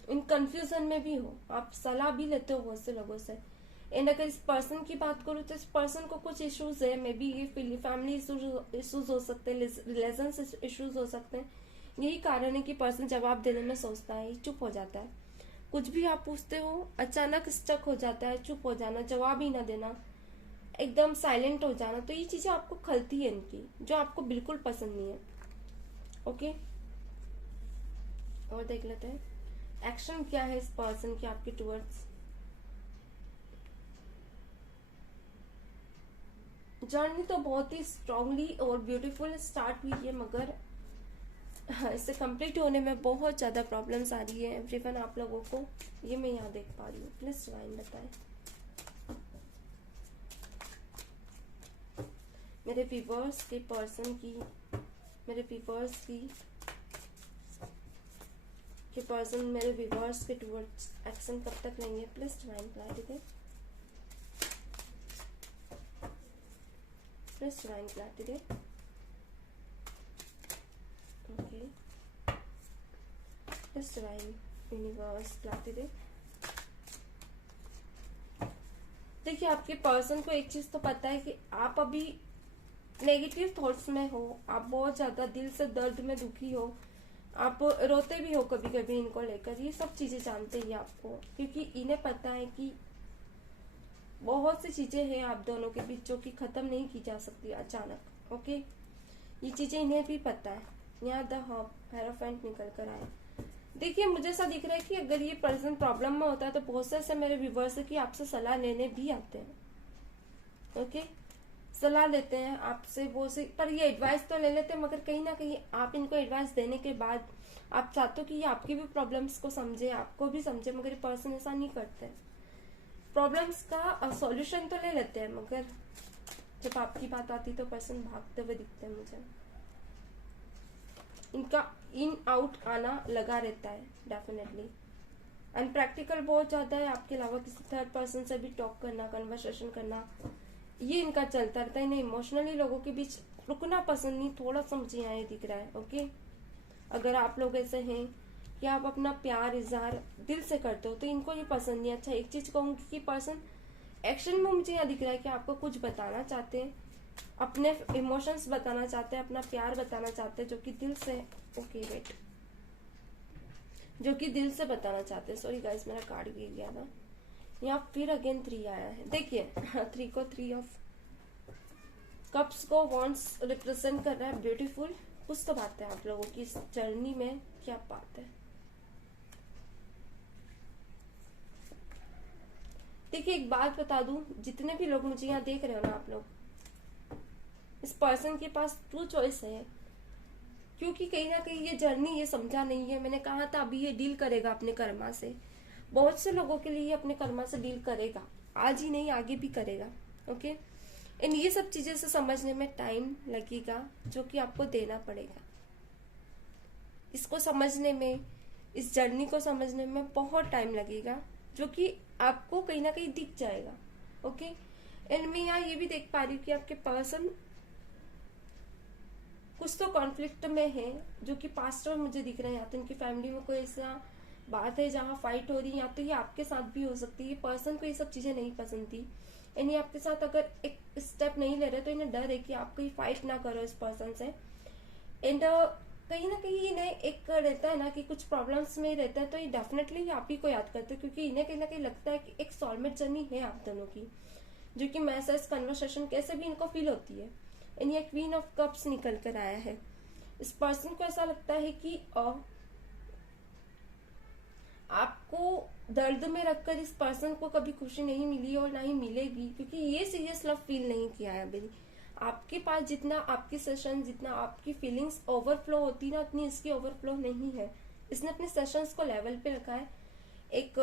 इन कंफ्यूजन में भी हो, आप सलाह भी लेते हो बहुत से लोगों से। एंड अगर इस पर्सन की बात करूँ तो इस पर्सन को कुछ इश्यूज है, मे बी ये फैमिली इश्यूज हो सकते हैं, रिलेशंस इश्यूज हो सकते हैं। यही कारण है कि पर्सन जवाब देने में सोचता है, चुप हो जाता है। कुछ भी आप पूछते हो, अचानक स्टक हो जाता है, चुप हो जाना, जवाब ही ना देना, एकदम साइलेंट हो जाना। तो ये चीजें आपको खलती है इनकी, जो आपको बिल्कुल पसंद नहीं है। ओके, और देख लेते हैं एक्शन क्या है इस पर्सन की आपके टुवर्ड्स। जर्नी तो बहुत ही स्ट्रांगली और ब्यूटीफुल स्टार्ट हुई है, मगर इसे कंप्लीट होने में बहुत ज्यादा प्रॉब्लम्स आ रही है एवरीवन आप लोगों को, ये मैं यहाँ देख पा रही हूँ। प्लीज डिवाइन बताएं मेरे व्यूअर्स के पर्सन की, मेरे व्यूअर्स के पर्सन मेरे व्यूअर्स के टुवर्ड्स एक्शन कब तक लेंगे। प्लीज डिवाइन क्लैरिटी दे, प्लीज डिवाइन क्लैरिटी दे। डिफेस्ट डिवाइन यूनिवर्स लाते थे। देखिए आपके पर्सन को एक चीज तो पता है कि आप अभी नेगेटिव थॉट्स में हो, आप बहुत ज्यादा दिल से दर्द में दुखी हो, आप रोते भी हो कभी कभी इनको लेकर, ये सब चीजें जानते ही आपको, क्योंकि इन्हें पता है कि बहुत सी चीजें हैं आप दोनों के बीच जो कि खत्म नहीं की जा सकती अचानक। ओके, ये चीजें इन्हें भी पता है। यहाँ द हेरोफेंट निकल कर आए। देखिए मुझे ऐसा दिख रहा है कि अगर ये पर्सन प्रॉब्लम में होता है तो बहुत से ऐसे मेरे व्यूवर्स है कि आपसे सलाह लेने भी आते हैं। ओके, सलाह लेते हैं आपसे वो से, पर ये एडवाइस तो ले लेते हैं, मगर कहीं ना कहीं आप इनको एडवाइस देने के बाद आप चाहते हो कि ये आपकी भी प्रॉब्लम्स को समझे, आपको भी समझे, मगर ये पर्सन ऐसा नहीं करते। प्रॉब्लम्स का सॉल्यूशन तो ले लेते हैं, मगर जब आपकी बात आती तो पर्सन भागते हुए दिखते हैं मुझे। इनका इन आउट आना लगा रहता है डेफिनेटली। अनप्रैक्टिकल बहुत ज्यादा है, आपके अलावा किसी थर्ड पर्सन से भी टॉक करना, कन्वर्सेशन करना, ये इनका चलता रहता है। इन्हें इमोशनली लोगों के बीच रुकना पसंद नहीं, थोड़ा सा मुझे यहाँ दिख रहा है। ओके, अगर आप लोग ऐसे हैं कि आप अपना प्यार इजहार दिल से करते हो तो इनको ये पसंद नहीं। अच्छा, एक चीज कहूंगी कि पर्सन एक्शन में मुझे यहाँ दिख रहा है कि आपको कुछ बताना चाहते हैं, अपने इमोशंस बताना चाहते हैं, अपना प्यार बताना चाहते हैं, जो कि दिल से, ओके वेट, जो कि दिल से बताना चाहते हैं। सॉरी गाइस, मेरा कार्ड गिर गया था। यहाँ फिर अगेन 3 आया है। देखिए 3 को 3 ऑफ कप्स को वॉन्ट्स रिप्रेजेंट कर रहा है। ब्यूटीफुल, कुछ तो बात है आप लोगों की इस जर्नी में, क्या बात है। देखिए एक बात बता दूं, जितने भी लोग मुझे यहाँ देख रहे हो ना आप लोग, इस पर्सन के पास 2 चॉइस है, क्योंकि कहीं ना कहीं ये जर्नी ये समझा नहीं है। मैंने कहा था अभी ये डील करेगा अपने कर्मा से, बहुत से लोगों के लिए ये अपने कर्मा से डील करेगा, आज ही नहीं आगे भी करेगा। ओके, एंड ये सब चीजें से समझने में टाइम लगेगा, जो कि आपको देना पड़ेगा। इसको समझने में, इस जर्नी को समझने में बहुत टाइम लगेगा, जो कि आपको कहीं ना कहीं दिख जाएगा। ओके, एंड मैं यहाँ ये भी देख पा रही हूँ कि आपके पर्सन कुछ तो कॉन्फ्लिक्ट में है, जो कि पास्ट में मुझे दिख रहा है। या तो इनकी फैमिली में कोई ऐसा बात है जहाँ फाइट हो रही है, या तो ये आपके साथ भी हो सकती है। पर्सन को ये सब चीजें नहीं पसंद थी, यानी आपके साथ अगर एक स्टेप नहीं ले रहे तो इन्हें डर है कि आप कोई फाइट ना करो इस पर्सन से। एंड कहीं ना कहीं इन्हें एक रहता है ना कि कुछ प्रॉब्लम्स में रहता है, तो ये डेफिनेटली आप ही को याद करते हैं, क्योंकि इन्हें कहीं ना कहीं लगता है कि एक सोलमेट जर्नी है आप दोनों की, जो कि मैसेज कन्वर्सेशन कैसे भी इनको फील होती है। एंड ये क्वीन ऑफ कप्स निकल कर आया है। इस पर्सन को ऐसा लगता है कि आपको दर्द में रखकर इस पर्सन को कभी खुशी नहीं मिली और ना ही मिलेगी, क्योंकि ये सीरियस लव फील नहीं किया है अभी। आपके पास जितना आपकी सेशन, जितना आपकी फीलिंग्स ओवरफ्लो होती ना, उतनी इसकी ओवरफ्लो नहीं है। इसने अपने सेशंस को लेवल पे रखा है, एक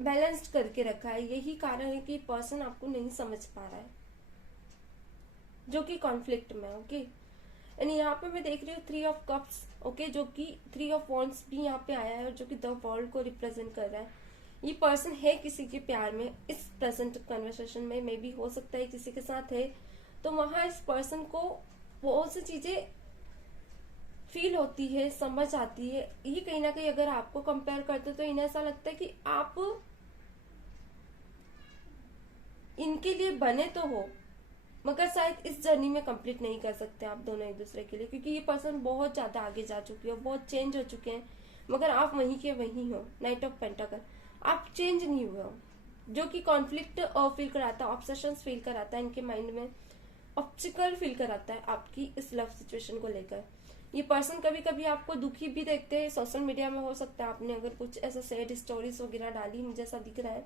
बैलेंस्ड करके रखा है। यही कारण है कि पर्सन आपको नहीं समझ पा रहा है, जो कि कॉन्फ्लिक्ट में। ओके, एंड यहाँ पे मैं देख रही हूँ 3 ऑफ कप्स, ओके, जो कि 3 ऑफ वॉन्ड्स भी यहाँ पे आया है, और जो कि द वर्ल्ड को रिप्रेजेंट कर रहा है। ये पर्सन है किसी के प्यार में, इस प्रेजेंट कन्वर्सेशन में मे भी हो सकता है किसी के साथ है, तो वहां इस पर्सन को बहुत सी चीजें फील होती है, समझ आती है। ये कहीं ना कहीं अगर आपको कंपेयर करते तो इन्हें ऐसा लगता है कि आप इनके लिए बने तो हो, मगर शायद इस जर्नी में कंप्लीट नहीं कर सकते आप दोनों एक दूसरे के लिए, क्योंकि ये पर्सन बहुत ज्यादा आगे जा चुकी है, बहुत चेंज हो चुके हैं, मगर आप वहीं के वहीं हो। नाइट ऑफ पेंटाकल, आप चेंज नहीं हुए हो, जो कि कॉन्फ्लिक्ट फील कराता है, ऑब्सेशंस फील कराता है इनके माइंड में, ऑब्स्टिकल फील कराता है आपकी इस लव सिचुएशन को लेकर। ये पर्सन कभी कभी आपको दुखी भी देखते हैं, सोशल मीडिया में हो सकता है आपने अगर कुछ ऐसा सैड स्टोरीज वगैरह डाली, मुझे ऐसा दिख रहा है,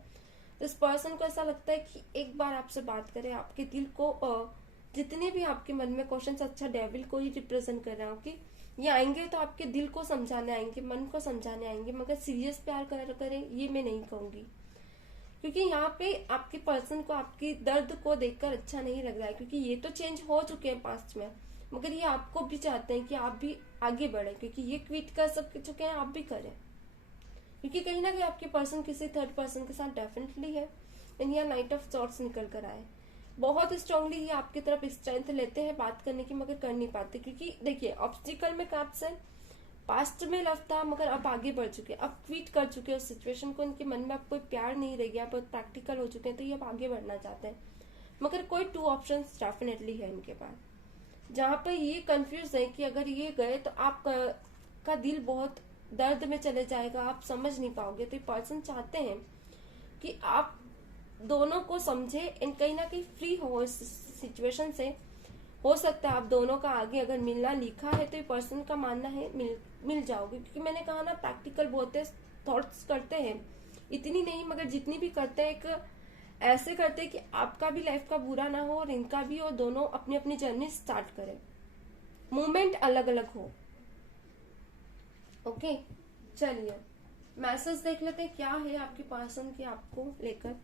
तो इस पर्सन को ऐसा लगता है कि एक बार आपसे बात करें, आपके दिल को जितने भी आपके मन में क्वेश्चन, अच्छा डेविल को ही रिप्रेजेंट कर रहा है। ओके, ये आएंगे तो आपके दिल को समझाने आएंगे, मन को समझाने आएंगे, मगर सीरियस प्यार करें ये मैं नहीं कहूंगी, क्योंकि यहाँ पे आपके पर्सन को आपकी दर्द को देखकर अच्छा नहीं लग रहा है, क्योंकि ये तो चेंज हो चुके हैं पास्ट में, मगर ये आपको भी चाहते हैं कि आप भी आगे बढ़े, क्योंकि ये क्विट कर चुके हैं, आप भी करें, क्योंकि कहीं ना कहीं आपके पर्सन किसी थर्ड पर्सन के साथ डेफिनेटली है। एंड यहाँ नाइट ऑफ सॉर्ड्स निकल कर आए, बहुत स्ट्रांगली ये आपकी तरफ स्ट्रेंथ लेते हैं बात करने की, मगर कर नहीं पाते, क्योंकि देखिए ऑब्स्टिकल में कार्ड्स है, पास्ट में लव था मगर अब आगे बढ़ चुके, अब क्विट कर चुके उस सिचुएशन को, उनके मन में अब कोई प्यार नहीं रह गया, बहुत प्रैक्टिकल हो चुके हैं, तो ये अब आगे बढ़ना चाहते हैं। मगर कोई 2 ऑप्शंस डेफिनेटली है इनके पास, जहां पर ये कंफ्यूज है कि अगर ये गए तो आप का दिल बहुत दर्द में चले जाएगा, आप समझ नहीं पाओगे। तो ये पर्सन चाहते हैं कि आप दोनों को समझे एंड कहीं ना कहीं फ्री हो इस सिचुएशन से। हो सकता है आप दोनों का आगे अगर मिलना लिखा है तो ये पर्सन का मानना है मिल जाओगे, क्योंकि मैंने कहा ना प्रैक्टिकल बहुत थॉट्स करते हैं, इतनी नहीं मगर जितनी भी करते हैं एक ऐसे करते हैं कि आपका भी लाइफ का बुरा ना हो और इनका भी, और दोनों अपनी अपनी जर्नी स्टार्ट करें, मूवमेंट अलग अलग हो। ओके चलिए मैसेज देख लेते हैं क्या है आपके पर्सन के आपको लेकर।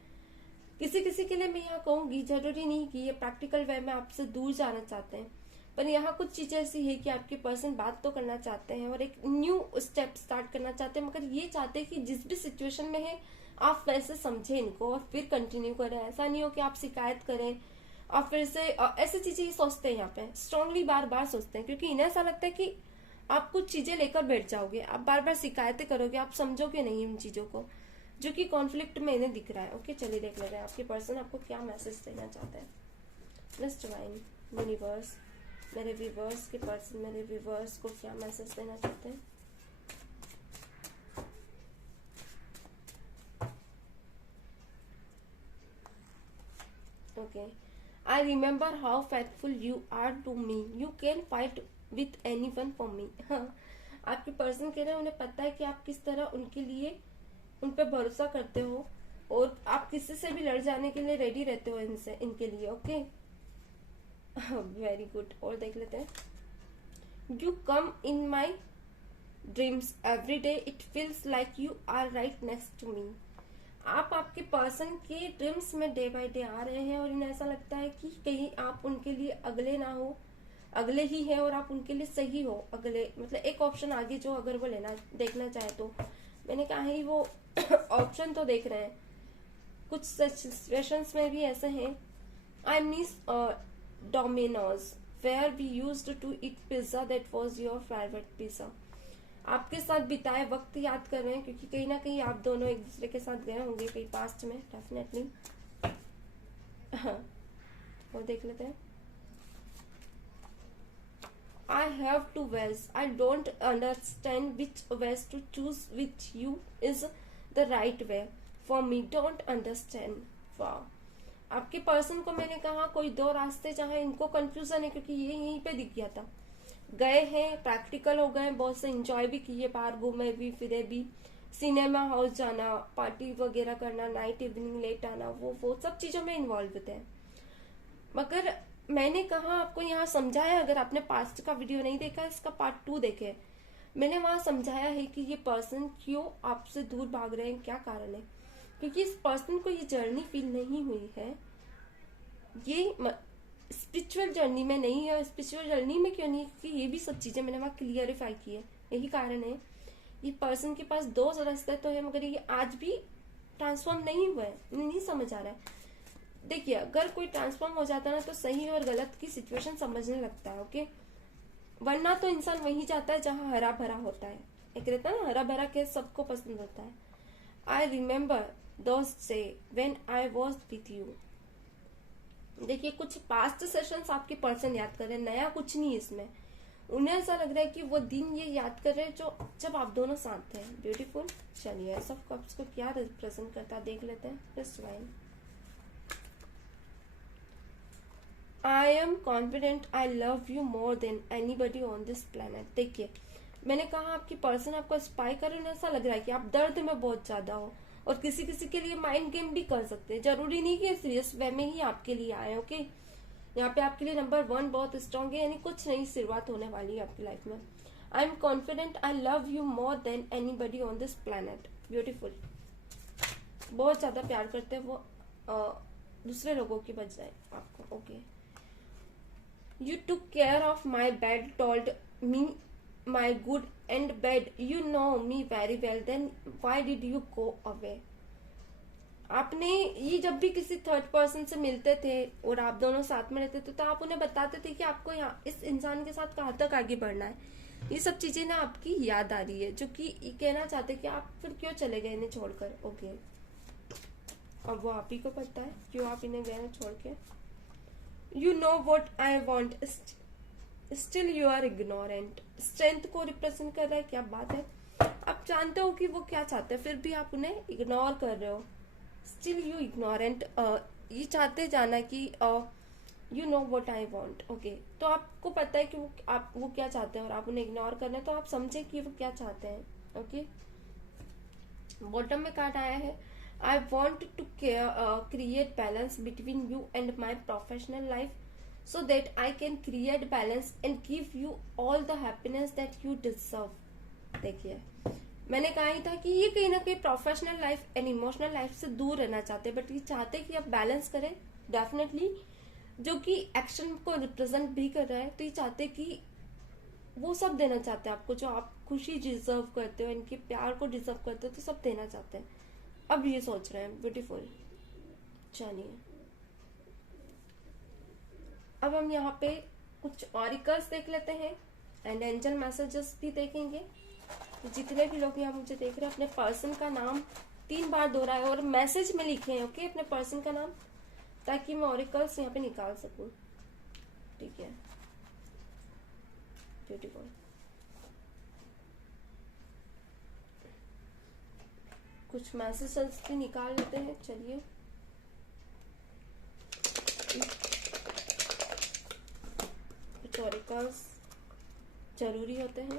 किसी किसी के लिए मैं यहाँ कहूंगी जरूरी नहीं कि ये प्रैक्टिकल वे में आपसे दूर जाना चाहते हैं, पर यहाँ कुछ चीजें ऐसी है कि आपके पर्सन बात तो करना चाहते हैं और एक न्यू स्टेप स्टार्ट करना चाहते हैं, मगर ये चाहते हैं कि जिस भी सिचुएशन में है आप वैसे समझे इनको और फिर कंटिन्यू करें। ऐसा नहीं हो कि आप शिकायत करें और फिर से ऐसी चीजें ही सोचते हैं, यहाँ पे स्ट्रांगली बार बार सोचते हैं, क्योंकि इन्हें ऐसा लगता है कि आप कुछ चीजें लेकर बैठ जाओगे, आप बार बार शिकायतें करोगे, आप समझोगे नहीं इन चीजों को, जो कि कॉन्फ्लिक्ट में इन्हें दिख रहा है। ओके चलिए देख लेते हैं आपके पर्सन आपको क्या मैसेज देना चाहते हैं। प्लस डिवाइन यूनिवर्स, मेरे व्यूअर्स के पर्सन मेरे व्यूअर्स को क्या मैसेज देना चाहते हैं। Okay I remember how faithful you are to me, you can fight with anyone for me. हाँ आपके पर्सन कह रहे हैं उन्हें पता है कि आप किस तरह उनके लिए उन पे भरोसा करते हो और आप किसी से भी लड़ जाने के लिए रेडी रहते हो इनसे इनके लिए। Okay very good. और देख लेते हैं। You come in my dreams every day, it feels like you are right next to me. आप आपके पर्सन के ड्रीम्स में डे बाय डे आ रहे हैं और इन्हें ऐसा लगता है कि कहीं आप उनके लिए अगले ना हो, अगले ही है और आप उनके लिए सही हो, अगले मतलब एक ऑप्शन आगे जो अगर वो लेना देखना चाहे तो। मैंने कहा है वो ऑप्शन तो देख रहे हैं। कुछ सिचुएशंस में भी ऐसे हैं। I miss Domino's where we used to eat pizza that was your favourite pizza. आपके साथ बिताए वक्त याद कर रहे हैं, क्योंकि कहीं ना कहीं आप दोनों एक दूसरे के साथ गए होंगे कहीं पास्ट में डेफिनेटली। हाँ और देख लेते हैं। I have two ways. I don't understand which ways to choose. Which you is the right way for me. Don't understand. Wow. आपके पर्सन को मैंने कहा कोई 2 रास्ते जहाँ इनको कंफ्यूजन है, क्योंकि ये यहीं पे दिख गया था। गए हैं, प्रैक्टिकल हो गए, बहुत से एंजॉय भी किए, बाहर घूमे भी फिरे भी, सिनेमा हाउस जाना, पार्टी वगैरह करना, नाइट इवनिंग लेट आना, वो सब चीजों में इन्वॉल्व थे। मगर मैंने कहा आपको यहाँ समझाया, अगर आपने पास्ट का वीडियो नहीं देखा इसका पार्ट 2 देखे, मैंने वहां समझाया है कि ये पर्सन क्यों आपसे दूर भाग रहे हैं, क्या कारण है। क्योंकि इस पर्सन को ये जर्नी फील नहीं हुई है, ये स्पिरिचुअल जर्नी में नहीं है। स्पिरिचुअल जर्नी में क्यों नहीं, क्योंकि ये भी सब चीजें मैंने वहां क्लियरिफाई की है, यही कारण है। ये पर्सन के पास 2 रास्ते तो है, मगर ये आज भी ट्रांसफॉर्म नहीं हुआ है, नहीं समझ आ रहा है। देखिए अगर कोई ट्रांसफॉर्म हो जाता है ना तो सही और गलत की सिचुएशन समझने लगता है। ओके वरना तो इंसान वहीं जाता है जहां हरा भरा होता है। एक रहता है ना हरा भरा के सबको पसंद होता है। आई रिमेम्बर दोस्त से when I was with you. देखिए कुछ पास्ट सेशंस आपके पर्सन याद कर रहे हैं, नया कुछ नहीं इसमें। उन्हें ऐसा लग रहा है कि वो दिन ये याद कर रहे हैं जो जब आप दोनों साथ थे। ब्यूटीफुल। चलिए सब कप्स को क्या रिप्रेजेंट करता है देख लेते हैं। Plus wine I am confident I love you more than anybody on this planet। देखिए मैंने कहा आपकी पर्सन आपको स्पाई कर, ऐसा लग रहा है कि आप दर्द में बहुत ज्यादा हो और किसी किसी के लिए माइंड गेम भी कर सकते हैं। जरूरी नहीं कि सीरियस वे में ही आपके लिए आए। ओके यहाँ पे आपके लिए नंबर 1 बहुत स्ट्रांग है, यानी कुछ नई शुरुआत होने वाली है आपकी लाइफ में। I am confident I love you more than anybody on this planet. Beautiful. बहुत ज्यादा प्यार करते हैं वो दूसरे लोगों की बजाय आपको। Okay You took care of my bed, told me my good and bad. You know me very well. Then why did you go away? आपने ये जब भी किसी थर्ड पर्सन से मिलते थे और आप दोनों साथ में रहते थे तो आप उन्हें बताते थे कि आपको यहाँ इस इंसान के साथ कहाँ तक आगे बढ़ना है। ये सब चीजें ना आपकी याद आ रही है, जो कि ये कहना चाहते कि आप फिर क्यों चले गए इन्हें छोड़कर। ओके, अब वो आप ही को पता है क्यों आप इन्हें गए छोड़ के। You know what I want still you are ignorant. Strength को रिप्रेजेंट कर रहा है, क्या बात है। आप जानते हो कि वो क्या चाहते हैं, फिर भी आप उन्हें इग्नोर कर रहे हो। स्टिल यू इग्नोरेंट, ये चाहते जाना कि you know what I want. Okay, तो आपको पता है कि वो क्या चाहते हैं और आप उन्हें इग्नोर कर रहे हैं, तो आप समझे कि वो क्या चाहते हैं। ओके, बॉटम में कार्ड आया है, I want to create balance between you and my professional life so that I can create balance and give you all the happiness that you deserve। देखिए, मैंने कहा ही था कि ये कहीं ना कहीं professional life and emotional life से दूर रहना चाहते हैं, बट ये चाहते कि आप बैलेंस करें डेफिनेटली, जो कि एक्शन को रिप्रेजेंट भी कर रहा है। तो ये चाहते कि वो सब देना चाहते हैं आपको, जो आप खुशी डिजर्व करते हो, इनके प्यार को डिजर्व करते हो, तो सब देना चाहते हैं। अब ये सोच रहे हैं, ब्यूटीफुल। चलिए, अब हम यहाँ पे कुछ ऑरिकल्स देख लेते हैं एंड एंजल मैसेजेस भी देखेंगे। जितने भी लोग यहाँ मुझे देख रहे हैं, अपने पर्सन का नाम 3 बार दोहराए और मैसेज में लिखे हैं। ओके, अपने पर्सन का नाम, ताकि मैं ऑरिकल्स यहाँ पे निकाल सकूं। ठीक है, ब्यूटीफुल। कुछ मैसेजेस भी निकाल लेते हैं। चलिए, ऑरिकल्स जरूरी होते हैं,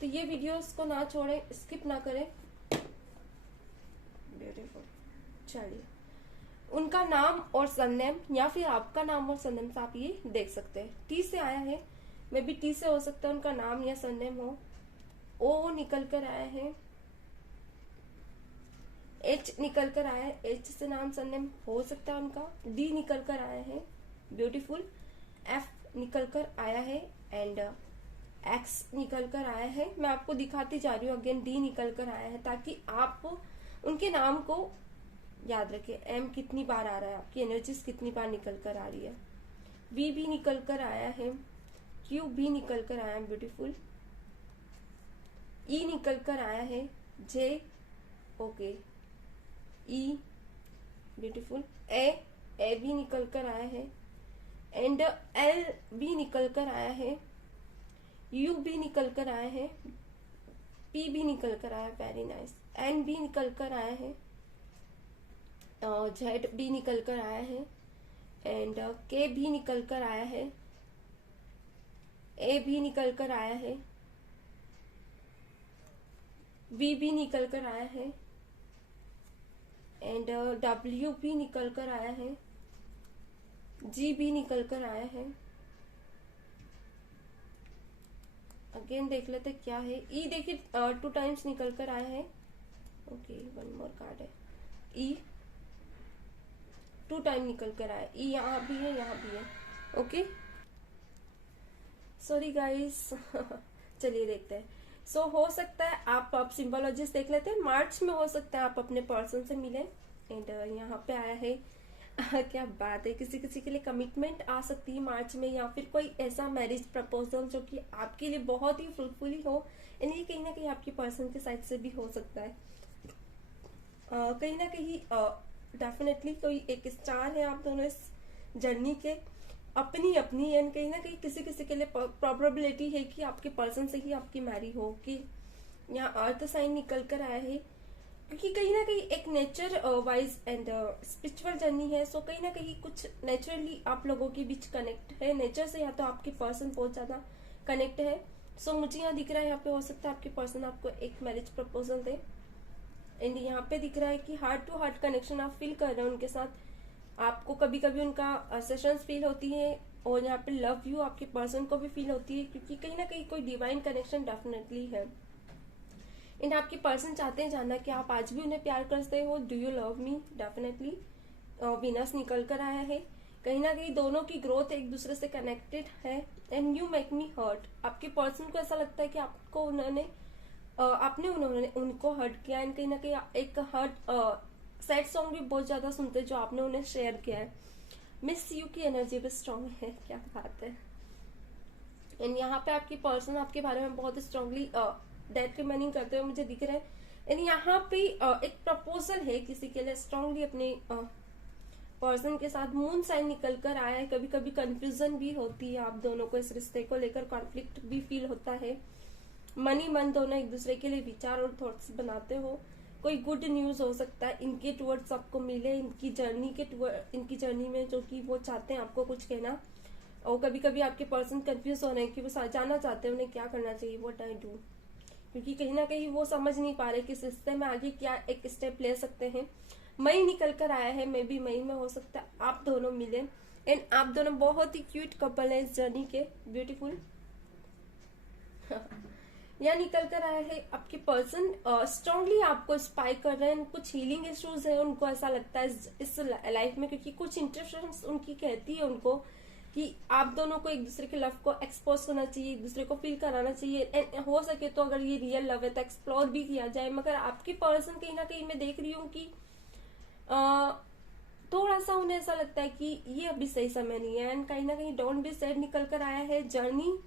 तो ये वीडियोस को ना छोड़ें, स्किप ना करें। ब्यूटीफुल। चलिए, उनका नाम और सरनेम या फिर आपका नाम और सरनेम से आप ये देख सकते हैं। टी से आया है, मे बी टी से हो सकता है उनका नाम या सरनेम हो। ओ निकल कर आया है, एच निकल कर आया है, एच से नाम सरनेम हो सकता है उनका। डी निकल कर आया है, ब्यूटीफुल। एफ निकल कर आया है एंड एक्स निकल कर आया है। मैं आपको दिखाती जा रही हूँ। अगेन डी निकल कर आया है, ताकि आप उनके नाम को याद रखें। एम कितनी बार आ रहा है, आपकी एनर्जीज कितनी बार निकल कर आ रही है। वी भी निकल कर आया है, क्यू भी निकल कर आया है, ब्यूटीफुल। ई निकल कर आया है, जे, ओके, ई, ब्यूटीफुल। ए भी निकल कर आया है एंड एल भी निकल कर आया है, यू भी निकल कर आया है, पी भी निकल कर आया, वेरी नाइस। एन भी निकल कर आया है, जेड भी निकल कर आया है एंड के भी निकल कर आया है, ए भी निकल कर आया है, वी भी निकल कर आया है एंड डब्ल्यू भी निकल कर आया है, जी भी निकल कर आया है। अगेन देख लेते क्या है। ई देखिए 2 टाइम्स निकल कर आया है। ओके, 1 मोर कार्ड है। ई 2 टाइम निकल कर आया। ई यहाँ भी है, यहाँ भी है। Okay, sorry guys. चलिए देखते हैं। सो हो सकता है आप सिंबोलॉजिस्ट देख लेते हैं। मार्च में हो सकता है आप अपने पर्सन से मिले एंड यहाँ पे आया है। क्या बात है, किसी किसी के लिए कमिटमेंट आ सकती है मार्च में, या फिर कोई ऐसा मैरिज प्रपोजल जो कि आपके लिए बहुत ही फ्रूटफुल हो। एंड ये कहीं ना कहीं आपके पर्सन के साइड से भी हो सकता है। कहीं ना कहीं डेफिनेटली कोई एक स्टार है आप दोनों इस जर्नी के, अपनी अपनी। एंड कहीं ना कहीं किसी किसी के लिए प्रोबेबिलिटी है कि आपके पर्सन से ही आपकी मैरी हो। कि यहाँ अर्थ साइन निकल कर आया है, क्योंकि कहीं ना कहीं एक nature wise and spiritual journey है। सो कहीं ना कहीं कुछ नेचुरली आप लोगों के बीच कनेक्ट है नेचर से, या तो आपके पर्सन बहुत ज्यादा कनेक्ट है। सो मुझे यहाँ दिख रहा है, यहाँ पे हो सकता है आपके पर्सन आपको एक मैरिज प्रपोजल दे। एंड यहाँ पे दिख रहा है कि हार्ट टू हार्ट कनेक्शन आप फील कर रहे हो उनके साथ। आपको कभी कभी उनका सेशंस फील होती है और यहाँ पे लव यू आपके पर्सन को भी फील होती है, क्योंकि कहीं ना कहीं कोई डिवाइन कनेक्शन डेफिनेटली है। एंड आपके पर्सन चाहते हैं जानना कि आप आज भी उन्हें प्यार करते हो। Do you love me, definitely. Venus निकल कर आया है। कहीं ना कहीं दोनों की ग्रोथ एक दूसरे से कनेक्टेड है। And you make me hurt, आपके पर्सन को ऐसा लगता है कि आपको उन्होंने आपने उनको हर्ट किया। एंड कहीं ना कहीं एक हर्ट सैड सॉन्ग भी बहुत ज्यादा सुनते हैं जो आपने उन्हें शेयर किया है। मिस यू की एनर्जी भी स्ट्रांग है, क्या बात है। एंड यहाँ पे आपकी पर्सन आपके बारे में बहुत स्ट्रांगली डेट रिमेनिंग करते हुए मुझे दिख रहे हैं। एंड यहाँ पे एक प्रपोजल है किसी के लिए स्ट्रांगली अपने पर्सन के साथ। मून साइन निकल कर आया है। कभी कभी कंफ्यूजन भी होती है आप दोनों को, इस रिश्ते को लेकर कॉन्फ्लिक्ट भी फील होता है। मनी मन दोनों एक दूसरे के लिए विचार और थॉट्स बनाते हो। कोई गुड न्यूज हो सकता है इनके टुवर्ड्स आपको मिले, इनकी जर्नी में जो कि वो चाहते हैं आपको कुछ कहना। और कभी कभी आपके पर्सन कंफ्यूज हो रहे हैं कि वो जानना चाहते हैं उन्हें क्या करना चाहिए, व्हाट आई डू, क्योंकि कहीं ना कहीं वो समझ नहीं पा रहे कि इस रिश्ते में आगे क्या एक स्टेप ले सकते हैं। मई निकल कर आया है, मे बी मई में हो सकता है आप दोनों मिले। एंड आप दोनों बहुत ही क्यूट कपल है इस जर्नी के, ब्यूटीफुल। यहाँ निकल कर आया है आपके पर्सन स्ट्रांगली आपको स्पाई कर रहे हैं। कुछ हीलिंग इश्यूज है उनको, ऐसा लगता है इस लाइफ में, क्योंकि कुछ इंटरेक्शंस उनकी कहती है उनको कि आप दोनों को एक दूसरे के लव को एक्सपोज करना चाहिए, एक दूसरे को फील कराना चाहिए। एंड हो सके तो अगर ये रियल लव है तो एक्सप्लोर भी किया जाए। मगर आपके पर्सन कहीं ना कहीं मैं देख रही हूँ कि थोड़ा सा उन्हें ऐसा लगता है कि ये अभी सही समय नहीं है। एंड कहीं ना कहीं डोंट बी सैड निकल कर आया है। जर्नी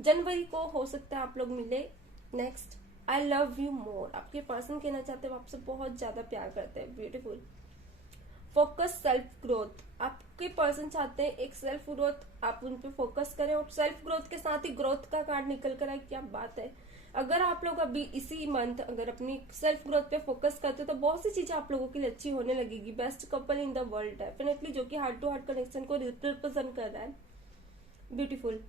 जनवरी को हो सकता है आप लोग मिले। Next, I love you more. आपके पर्सन कहना चाहते हैं आपसे बहुत ज्यादा प्यार करते हैं, ब्यूटीफुल। Focus self growth. आपके पर्सन चाहते हैं एक सेल्फ ग्रोथ, आप उन पे फोकस करें। और सेल्फ ग्रोथ के साथ ही ग्रोथ का कार्ड निकल कर आए, क्या बात है। अगर आप लोग अभी इसी मंथ अगर अपनी सेल्फ ग्रोथ पे फोकस करते तो बहुत सी चीजें आप लोगों के लिए अच्छी होने लगेगी। Best couple in the world definitely, जो कि हार्ट टू हार्ट कनेक्शन को रिप्रेजेंट कर रहा है, beautiful.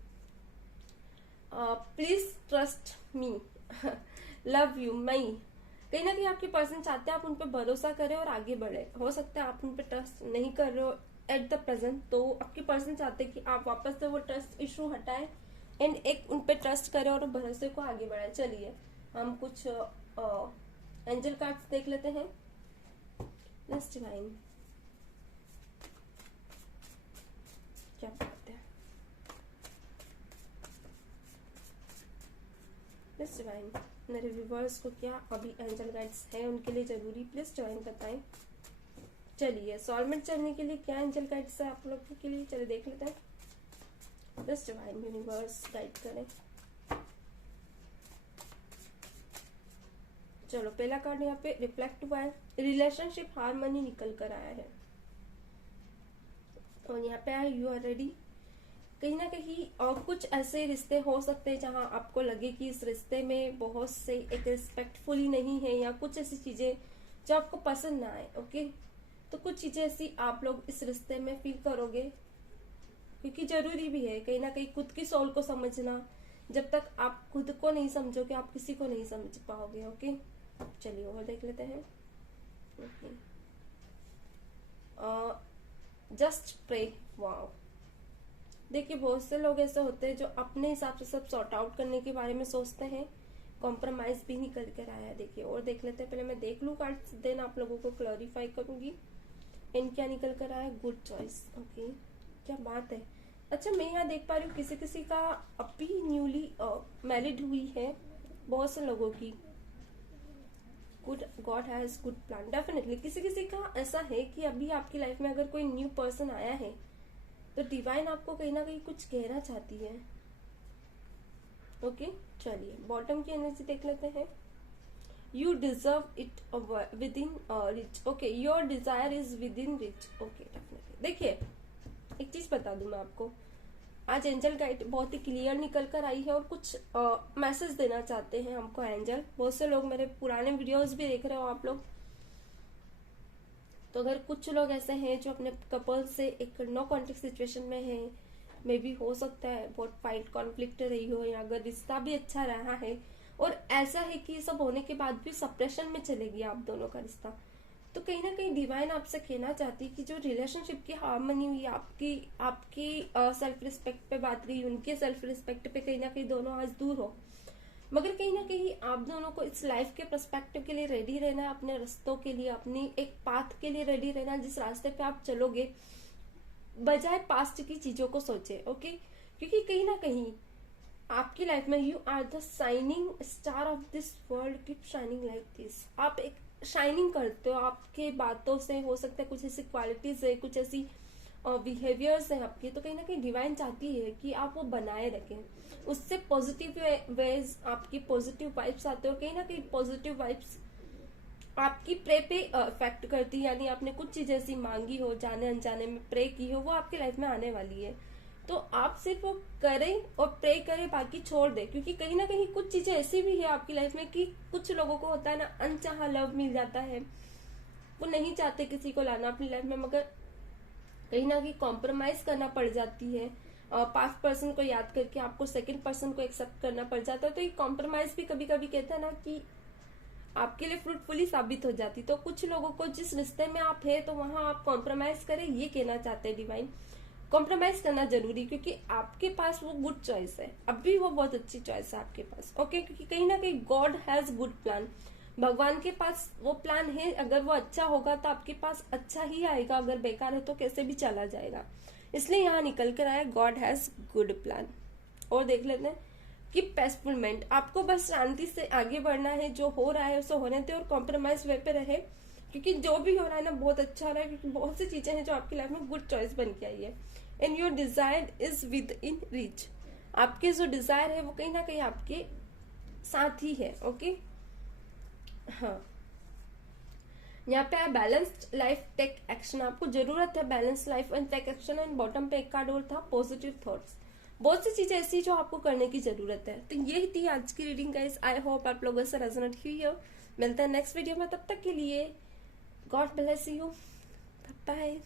Please trust me, love you मई। कहीं ना कहीं आपके पर्सन चाहते हैं आप उन पर भरोसा करें और आगे बढ़े। हो सकता है आप उन पर ट्रस्ट नहीं कर रहे हो एट द प्रेजेंट, तो आपके पर्सन चाहते हैं कि आप वापस से वो ट्रस्ट इशू हटाएं एंड एक उन पे ट्रस्ट करें और भरोसे को आगे बढ़ाएं। चलिए हम कुछ एंजल कार्ड्स देख लेते हैं। लेट्स डिवाइन, क्या बात है। लेट्स डिवाइन, मेरे व्यूवर्स को क्या अभी एंजल गाइड्स है उनके लिए जरूरी, प्लीज डिवाइन बताएं। चलिए सोलमेंट चलने के लिए क्या एंजल गाइड्स है आप लोगों के लिए, चलिए देख लेते हैं। बस डिवाइन यूनिवर्स गाइड करें। चलो पहला कार्ड यहाँ पे रिफ्लेक्ट हुआ है, रिलेशनशिप हार्मनी निकल कर आया है। और यहाँ पे आया यू आर रेडी। कहीं ना कहीं और कुछ ऐसे रिश्ते हो सकते हैं जहां आपको लगे कि इस रिश्ते में बहुत से एक रिस्पेक्टफुली नहीं है, या कुछ ऐसी चीजें जो आपको पसंद ना आए। ओके, तो कुछ चीजें ऐसी आप लोग इस रिश्ते में फील करोगे, क्योंकि जरूरी भी है कहीं ना कहीं खुद की सोल को समझना। जब तक आप खुद को नहीं समझोगे आप किसी को नहीं समझ पाओगे। ओके, चलिए और देख लेते हैं। Just pray. वाओ, देखिए बहुत से लोग ऐसे होते हैं जो अपने हिसाब से सब सॉर्ट आउट करने के बारे में सोचते हैं, कॉम्प्रोमाइज भी नहीं कर आया है। देखिए और देख लेते हैं, पहले मैं देख लूं कार्ड्स, देन आप लोगों को क्लैरिफाई करूंगी। इन क्या निकल कर आया, गुड चॉइस। ओके, क्या बात है। अच्छा मैं यहाँ देख पा रही हूँ किसी किसी का अभी न्यूली मैरिड हुई है, बहुत से लोगों की। Good, God has good plan, definitely किसी किसी का ऐसा है कि अभी आपकी लाइफ में अगर कोई न्यू पर्सन आया है तो डिवाइन आपको कहीं ना कहीं कुछ कहना चाहती है। ओके, चलिए बॉटम की एनर्जी देख लेते हैं। You deserve it with in rich. Okay, your desire is with in rich. Okay, definitely. देखिए एक चीज बता दूं मैं आपको, आज एंजल गाइड बहुत ही क्लियर निकल कर आई है और कुछ मैसेज देना चाहते हैं हमको एंजल। बहुत से लोग मेरे पुराने वीडियोस भी देख रहे हो आप लोग, तो अगर कुछ लोग ऐसे हैं जो अपने कपल से एक नो कॉन्टेक्ट सिचुएशन में है, मे भी हो सकता है बहुत फाइट कॉन्फ्लिक्ट रही हो, या अगर रिश्ता भी अच्छा रहा है और ऐसा है कि सब होने के बाद भी सप्रेशन में चलेगी आप दोनों का रिश्ता, तो कहीं ना कहीं डिवाइन आपसे कहना चाहती है कि जो रिलेशनशिप की हार्मनी हुई, आपकी सेल्फ रिस्पेक्ट पे बात रही, उनके सेल्फ रिस्पेक्ट पे कहीं ना कहीं दोनों आज दूर हो। मगर कहीं ना कहीं आप दोनों को इस लाइफ के पर्सपेक्टिव के लिए रेडी रहना है, अपने रास्तों के लिए, अपनी एक पाथ के लिए रेडी रहना है जिस रास्ते पे आप चलोगे, बजाय पास्ट की चीजों को सोचे। ओके, क्योंकि कहीं ना कहीं आपकी लाइफ में you are the shining star of this world, keep shining like this. आप एक शाइनिंग करते हो, आपके बातों से हो सकता है कुछ ऐसी क्वालिटीज है, कुछ ऐसी बिहेवियर्स है आपके, तो कहीं ना कहीं डिवाइन चाहती है कि आप वो बनाए रखें, उससे पॉजिटिव वेज आपकी पॉजिटिव वाइब्स आते हो, कहीं ना कहीं पॉजिटिव वाइब्स आपकी प्रे पे इफेक्ट करती है। यानी आपने कुछ चीज ऐसी मांगी हो, जाने अनजाने में प्रे की हो, वो आपके लाइफ में आने वाली है। तो आप सिर्फ वो करें और प्रे करें, बाकी छोड़ दें, क्योंकि कहीं ना कहीं कुछ चीजें ऐसी भी है आपकी लाइफ में कि कुछ लोगों को होता है ना, अनचाहा लव मिल जाता है, वो नहीं चाहते किसी को लाना अपनी लाइफ में, मगर कहीं ना कहीं कॉम्प्रोमाइज करना पड़ जाती है। पास्ट पर्सन को याद करके आपको सेकंड पर्सन को एक्सेप्ट करना पड़ जाता है। तो ये कॉम्प्रोमाइज भी कभी कभी कहते हैं ना कि आपके लिए फ्रूटफुली साबित हो जाती। तो कुछ लोगों को जिस रिश्ते में आप है तो वहां आप कॉम्प्रोमाइज करें, ये कहना चाहते हैं डिवाइन। कॉम्प्रोमाइज करना जरूरी, क्योंकि आपके पास वो गुड चॉइस है, अभी वो बहुत अच्छी चॉइस है आपके पास। ओके, क्योंकि कहीं ना कहीं गॉड हैज गुड प्लान, भगवान के पास वो प्लान है। अगर वो अच्छा होगा तो आपके पास अच्छा ही आएगा, अगर बेकार है तो कैसे भी चला जाएगा। इसलिए यहाँ निकल कर आया गॉड हैज गुड प्लान। और देख लेते हैं कि पेस्टफुलमेंट, आपको बस शांति से आगे बढ़ना है, जो हो रहा है उसे होने दे और कॉम्प्रोमाइज वे पे रहे, क्योंकि जो भी हो रहा है ना बहुत अच्छा हो रहा है, क्योंकि बहुत सी चीजें हैं जो आपकी लाइफ में गुड चॉइस बन के आई है। And your desire is with in reach, आपके जो डिजायर है वो कहीं ना कहीं आपके साथ ही है। ओके, हाँ, यहाँ पे है बैलेंस्ड लाइफ टेक एक्शन, आपको जरूरत है balanced life and take action. And bottom पे एक कार्ड और था पॉजिटिव थॉट्स, बहुत सी चीजें ऐसी जो आपको करने की जरूरत है। तो यही थी आज की रीडिंग गाइस, आई होप आप लोगों से रेजोनेट हुई हो। मिलते हैं नेक्स्ट वीडियो में, तब तक के लिए गॉड ब्लेस यू, बाय।